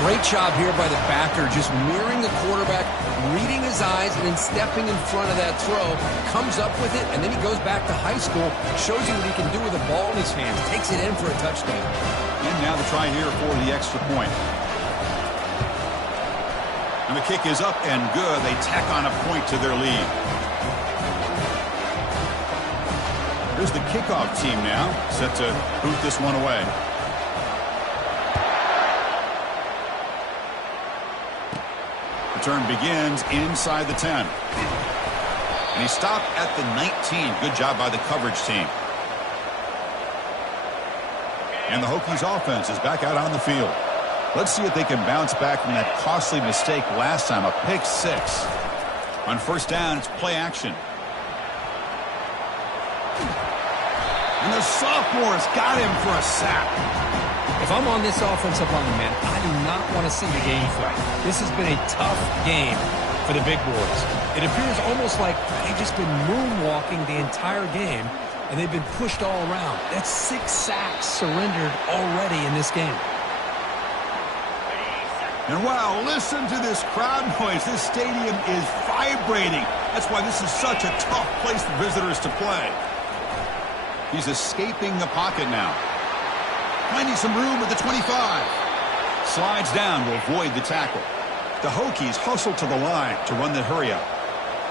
Great job here by the backer, just mirroring the quarterback, reading his eyes, and then stepping in front of that throw. Comes up with it, and then he goes back to high school, shows you what he can do with the ball in his hands, takes it in for a touchdown. And now the try here for the extra point. And the kick is up and good. They tack on a point to their lead. Here's the kickoff team now, set to boot this one away. Return begins inside the 10. And he stopped at the 19. Good job by the coverage team. And the Hokies offense is back out on the field. Let's see if they can bounce back from that costly mistake last time, a pick 6. On first down, it's play action. And the sophomore's got him for a sack. If I'm on this offensive line, man, I do not want to see the game flag. This has been a tough game for the big boys. It appears almost like they've just been moonwalking the entire game, and they've been pushed all around. That's 6 sacks surrendered already in this game. And wow, listen to this crowd noise. This stadium is vibrating. That's why this is such a tough place for visitors to play. He's escaping the pocket now. Finding some room at the 25. Slides down to avoid the tackle. The Hokies hustle to the line to run the hurry up.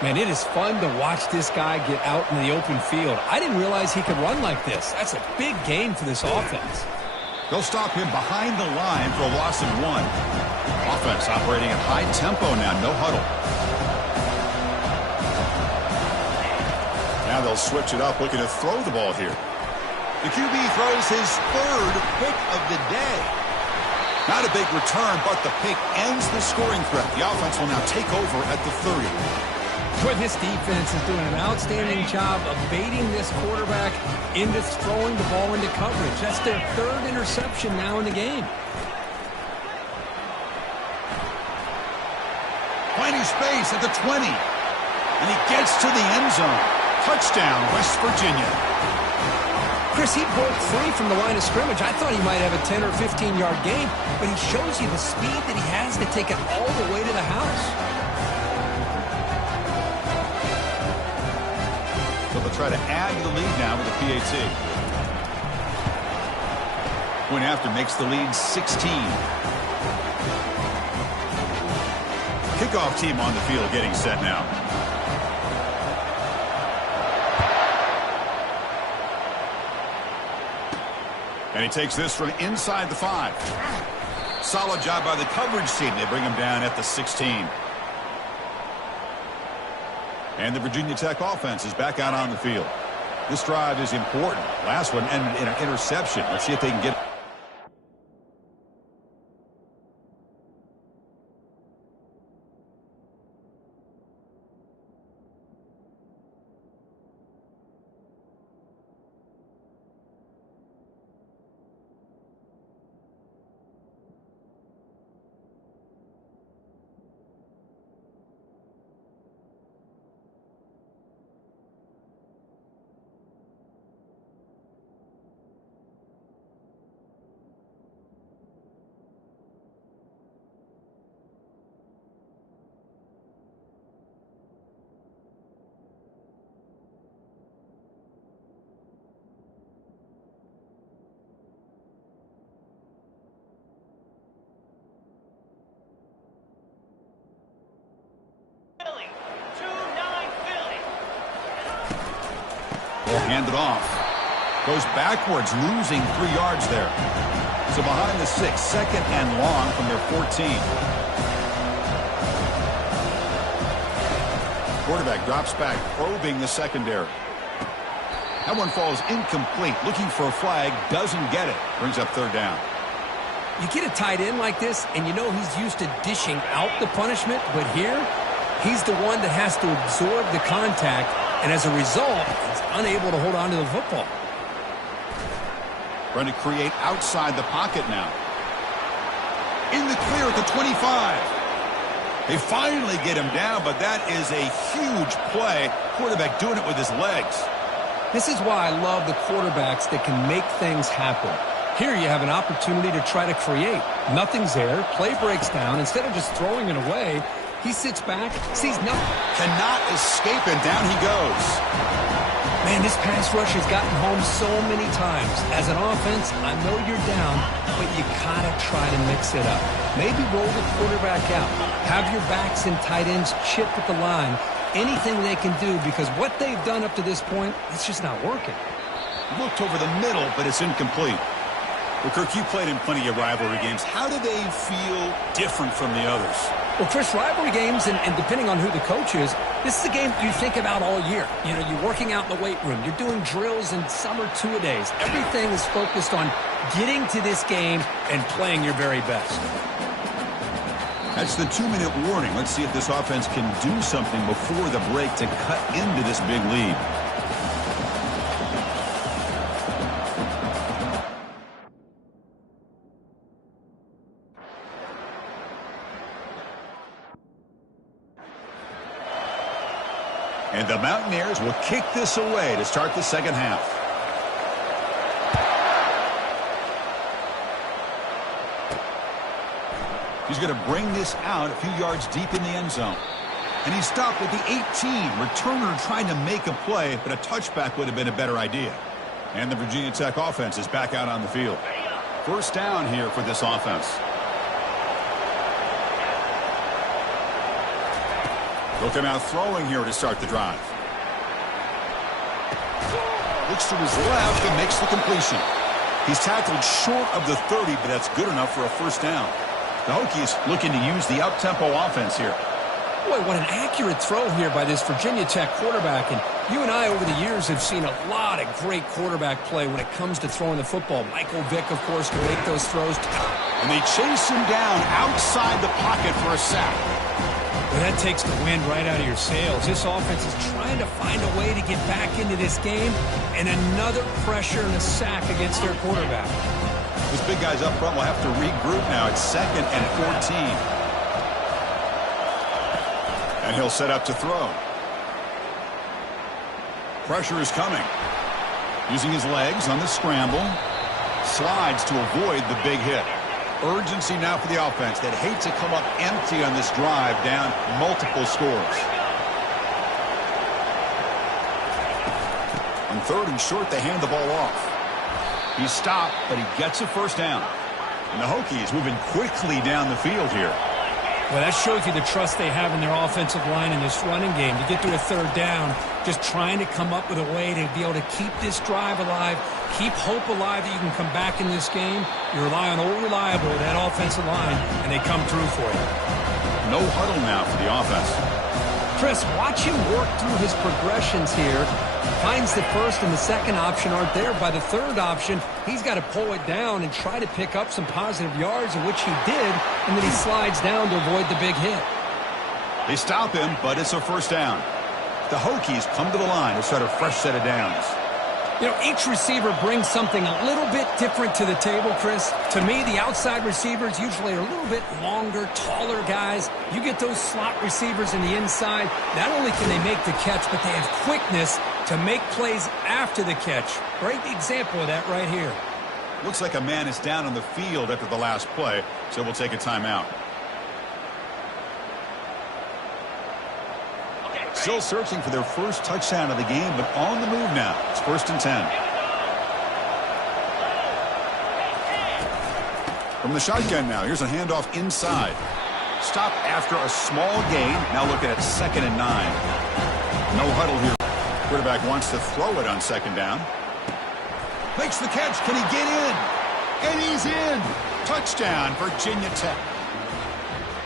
Man, it is fun to watch this guy get out in the open field. I didn't realize he could run like this. That's a big gain for this offense. They'll stop him behind the line for a loss of 1. Offense operating at high tempo now, no huddle. Now they'll switch it up, looking to throw the ball here. The QB throws his 3rd pick of the day. Not a big return, but the pick ends the scoring threat. The offense will now take over at the 30. Boy, this defense is doing an outstanding job of baiting this quarterback into throwing the ball into coverage. That's their 3rd interception now in the game. Finding space at the 20. And he gets to the end zone. Touchdown, West Virginia. Chris, he broke free from the line of scrimmage. I thought he might have a 10 or 15-yard gain, but he shows you the speed that he has to take it all the way to the house. So they'll try to add to the lead now with a PAT. Point after makes the lead 16. Kickoff team on the field getting set now. And he takes this from inside the 5. Solid job by the coverage team. They bring him down at the 16. And the Virginia Tech offense is back out on the field. This drive is important. Last one ended in an interception. Let's see if they can get Ball handed off. Goes backwards, losing 3 yards there. So behind the 6, second and long from their 14. Quarterback drops back, probing the secondary. That one falls incomplete. Looking for a flag, doesn't get it. Brings up third down. You get a tight end like this, and you know he's used to dishing out the punishment, but here, he's the one that has to absorb the contact, and as a result, he's unable to hold on to the football. Trying to create outside the pocket now. In the clear at the 25. They finally get him down, but that is a huge play. Quarterback doing it with his legs. This is why I love the quarterbacks that can make things happen. Here you have an opportunity to try to create. Nothing's there. Play breaks down. Instead of just throwing it away, he sits back, sees nothing. Cannot escape, and down he goes. Man, this pass rush has gotten home so many times. As an offense, I know you're down, but you gotta try to mix it up. Maybe roll the quarterback out. Have your backs and tight ends chip at the line. Anything they can do, because what they've done up to this point, it's just not working. Looked over the middle, but it's incomplete. Well, Kirk, you played in plenty of rivalry games. How do they feel different from the others? Well, Chris, rivalry games, and depending on who the coach is, this is a game you think about all year. You know, you're working out in the weight room. You're doing drills and summer two-a-days. Everything is focused on getting to this game and playing your very best. That's the 2-minute warning. Let's see if this offense can do something before the break to cut into this big lead. And the Mountaineers will kick this away to start the second half. He's going to bring this out a few yards deep in the end zone. And he stopped at the 18. Returner trying to make a play, but a touchback would have been a better idea. And the Virginia Tech offense is back out on the field. First down here for this offense. He'll come out throwing here to start the drive. Looks to his left and makes the completion. He's tackled short of the 30, but that's good enough for a first down. The Hokies looking to use the up-tempo offense here. Boy, what an accurate throw here by this Virginia Tech quarterback. And you and I over the years have seen a lot of great quarterback play when it comes to throwing the football. Michael Vick, of course, to make those throws. And they chase him down outside the pocket for a sack. Well, that takes the wind right out of your sails. This offense is trying to find a way to get back into this game, and another pressure and a sack against their quarterback. Those big guys up front will have to regroup now. It's 2nd and 14. And he'll set up to throw. Pressure is coming. Using his legs on the scramble. Slides to avoid the big hit. Urgency now for the offense that hate to come up empty on this drive, down multiple scores. On 3rd and short, they hand the ball off. He's stopped, but he gets a first down. And the Hokies moving quickly down the field here. Well, that shows you the trust they have in their offensive line in this running game. To get to a 3rd down, just trying to come up with a way to be able to keep this drive alive, keep hope alive that you can come back in this game. You rely on old reliable, that offensive line, and they come through for you. No huddle now for the offense. Chris, watch him work through his progressions here. Finds the first and the second option aren't there. By the 3rd option, he's got to pull it down and try to pick up some positive yards, in which he did, and then he slides down to avoid the big hit. They stop him, but it's a first down. The Hokies come to the line to start a fresh set of downs. You know, each receiver brings something a little bit different to the table, Chris. To me, the outside receivers usually are a little bit longer, taller guys. You get those slot receivers in the inside, not only can they make the catch, but they have quickness to make plays after the catch. Great example of that right here. Looks like a man is down on the field after the last play, so we'll take a timeout. Still searching for their first touchdown of the game, but on the move now. It's 1st and 10. From the shotgun now, here's a handoff inside. Stop after a small gain. Now looking at 2nd and 9. No huddle here. Quarterback wants to throw it on second down. Makes the catch. Can he get in? And he's in. Touchdown, Virginia Tech.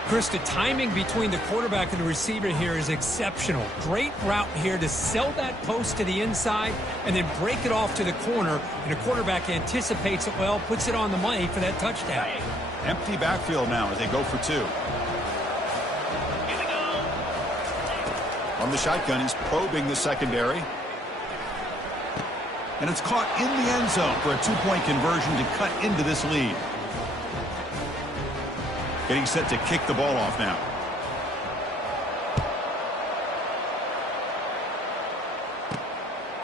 Chris, the timing between the quarterback and the receiver here is exceptional. Great route here to sell that post to the inside and then break it off to the corner. And the quarterback anticipates it well, puts it on the money for that touchdown. Empty backfield now as they go for two. On the shotgun, he's probing the secondary. And it's caught in the end zone for a two-point conversion to cut into this lead. Getting set to kick the ball off now.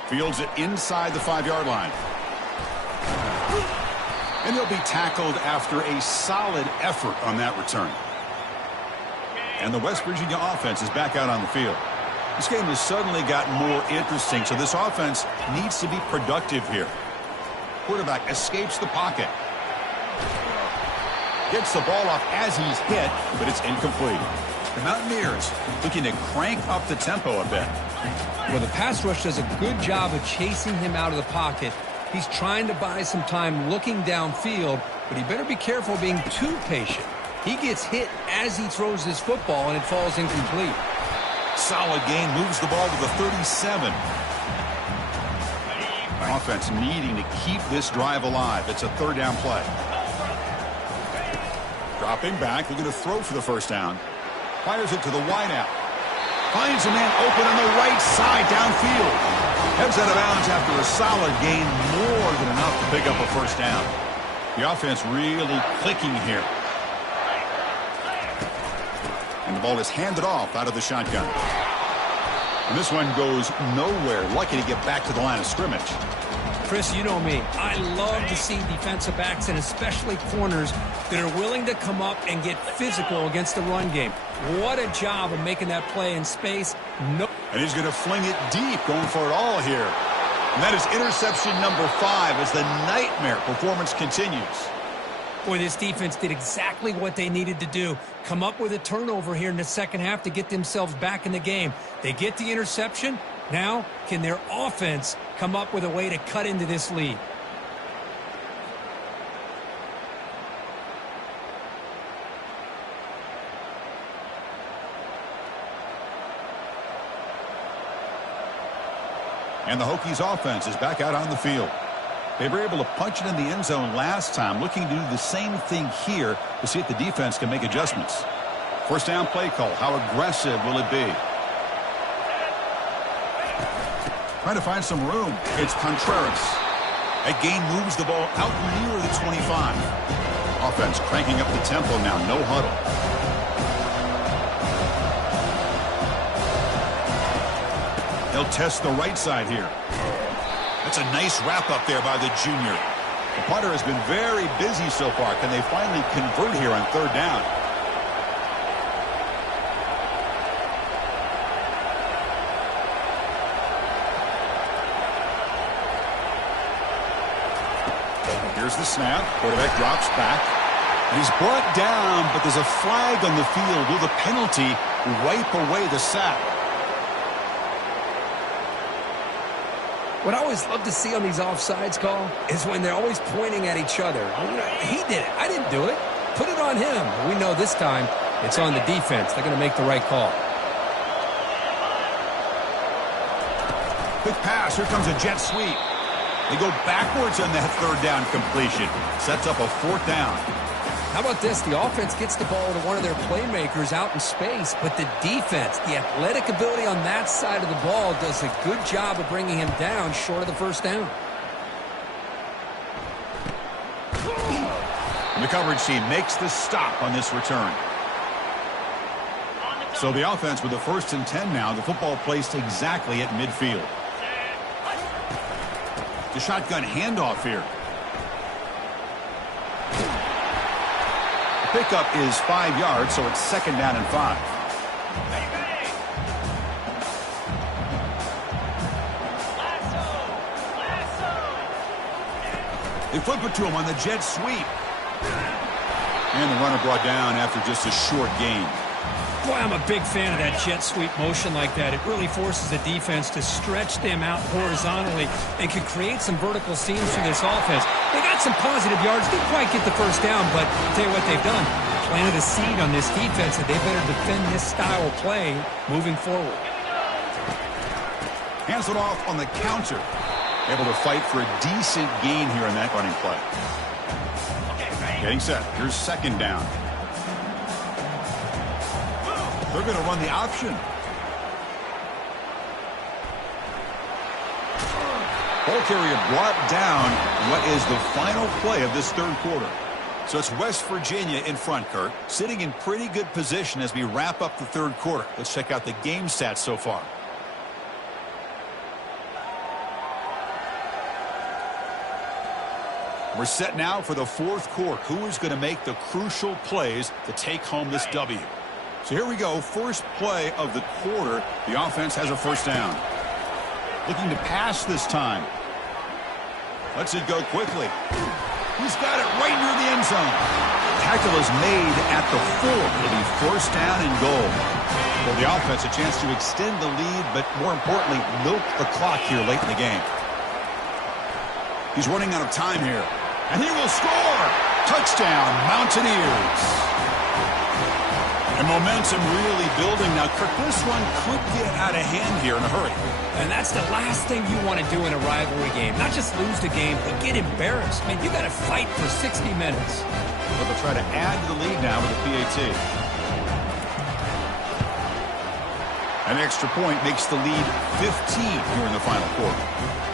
Fields it inside the 5-yard line. And he'll be tackled after a solid effort on that return. And the West Virginia offense is back out on the field. This game has suddenly gotten more interesting, so this offense needs to be productive here. Quarterback escapes the pocket. Gets the ball off as he's hit, but it's incomplete. The Mountaineers looking to crank up the tempo a bit. Well, the pass rush does a good job of chasing him out of the pocket. He's trying to buy some time looking downfield, but he better be careful being too patient. He gets hit as he throws his football, and it falls incomplete. Solid gain, moves the ball to the 37. Offense needing to keep this drive alive. It's a third down play. Dropping back, looking to throw for the first down. Fires it to the wideout. Finds a man open on the right side downfield. Heads out of bounds after a solid gain, more than enough to pick up a first down. The offense really clicking here. And the ball is handed off out of the shotgun. And this one goes nowhere. Lucky to get back to the line of scrimmage. Chris, you know me. I love to see defensive backs and especially corners that are willing to come up and get physical against the run game. What a job of making that play in space. No. And he's going to fling it deep, going for it all here. And that is interception number 5 as the nightmare performance continues. Boy, this defense did exactly what they needed to do. Come up with a turnover here in the second half to get themselves back in the game. They get the interception. Now, can their offense come up with a way to cut into this lead? And the Hokies offense is back out on the field. They were able to punch it in the end zone last time, looking to do the same thing here to see if the defense can make adjustments. First down play call. How aggressive will it be? Trying to find some room. It's Contreras. That gain moves the ball out near the 25. Offense cranking up the tempo now. No huddle. He'll test the right side here. That's a nice wrap up there by the junior. The punter has been very busy so far. Can they finally convert here on third down? Here's the snap. Quarterback drops back. And he's brought down, but there's a flag on the field. Will the penalty wipe away the sack? What I always love to see on these offsides call is when they're always pointing at each other. He did it. I didn't do it. Put it on him. We know this time it's on the defense. They're going to make the right call. Quick pass. Here comes a jet sweep. They go backwards on that third down completion. Sets up a fourth down. How about this? The offense gets the ball to one of their playmakers out in space, but the defense, the athletic ability on that side of the ball does a good job of bringing him down short of the first down. And the coverage team makes the stop on this return. So the offense with the 1st and 10 now. The football placed exactly at midfield. The shotgun handoff here. The pickup is 5 yards, so it's second down and 5. They flip it to him on the jet sweep. And the runner brought down after just a short gain. Boy, I'm a big fan of that jet sweep motion like that. It really forces the defense to stretch them out horizontally and can create some vertical seams for this offense. They got some positive yards. Didn't quite get the first down, but I'll tell you what they've done. Planted a seed on this defense that they better defend this style of play moving forward. Hands it off on the counter. Able to fight for a decent gain here in that running play. Getting set. Here's second down. They're going to run the option. Ball carrier brought down what is the final play of this third quarter. So it's West Virginia in front, Kurt, sitting in pretty good position as we wrap up the third quarter. Let's check out the game stats so far. We're set now for the fourth quarter. Who is going to make the crucial plays to take home this W? So here we go. First play of the quarter. The offense has a first down. Looking to pass this time. Lets it go quickly. He's got it right near the end zone. Tackle is made at the 4. It'll be first down and goal. For the offense, a chance to extend the lead, but more importantly, milk the clock here late in the game. He's running out of time here. And he will score! Touchdown, Mountaineers! And momentum really building now. Kirk, this one could get out of hand here in a hurry. And that's the last thing you want to do in a rivalry game. Not just lose the game, but get embarrassed. Man, you got to fight for 60 minutes. But they'll try to add to the lead now with the PAT. An extra point makes the lead 15 here in the final quarter.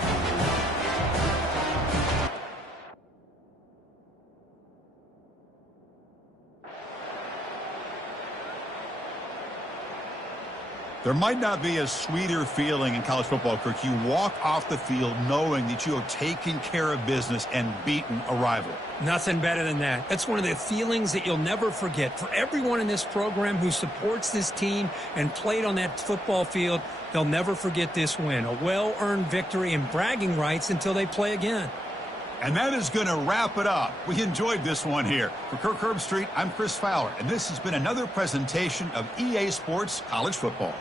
There might not be a sweeter feeling in college football, Kirk. You walk off the field knowing that you have taken care of business and beaten a rival. Nothing better than that. That's one of the feelings that you'll never forget. For everyone in this program who supports this team and played on that football field, they'll never forget this win. A well-earned victory and bragging rights until they play again. And that is going to wrap it up. We enjoyed this one here. For Kirk Herbstreit, I'm Chris Fowler, and this has been another presentation of EA Sports College Football.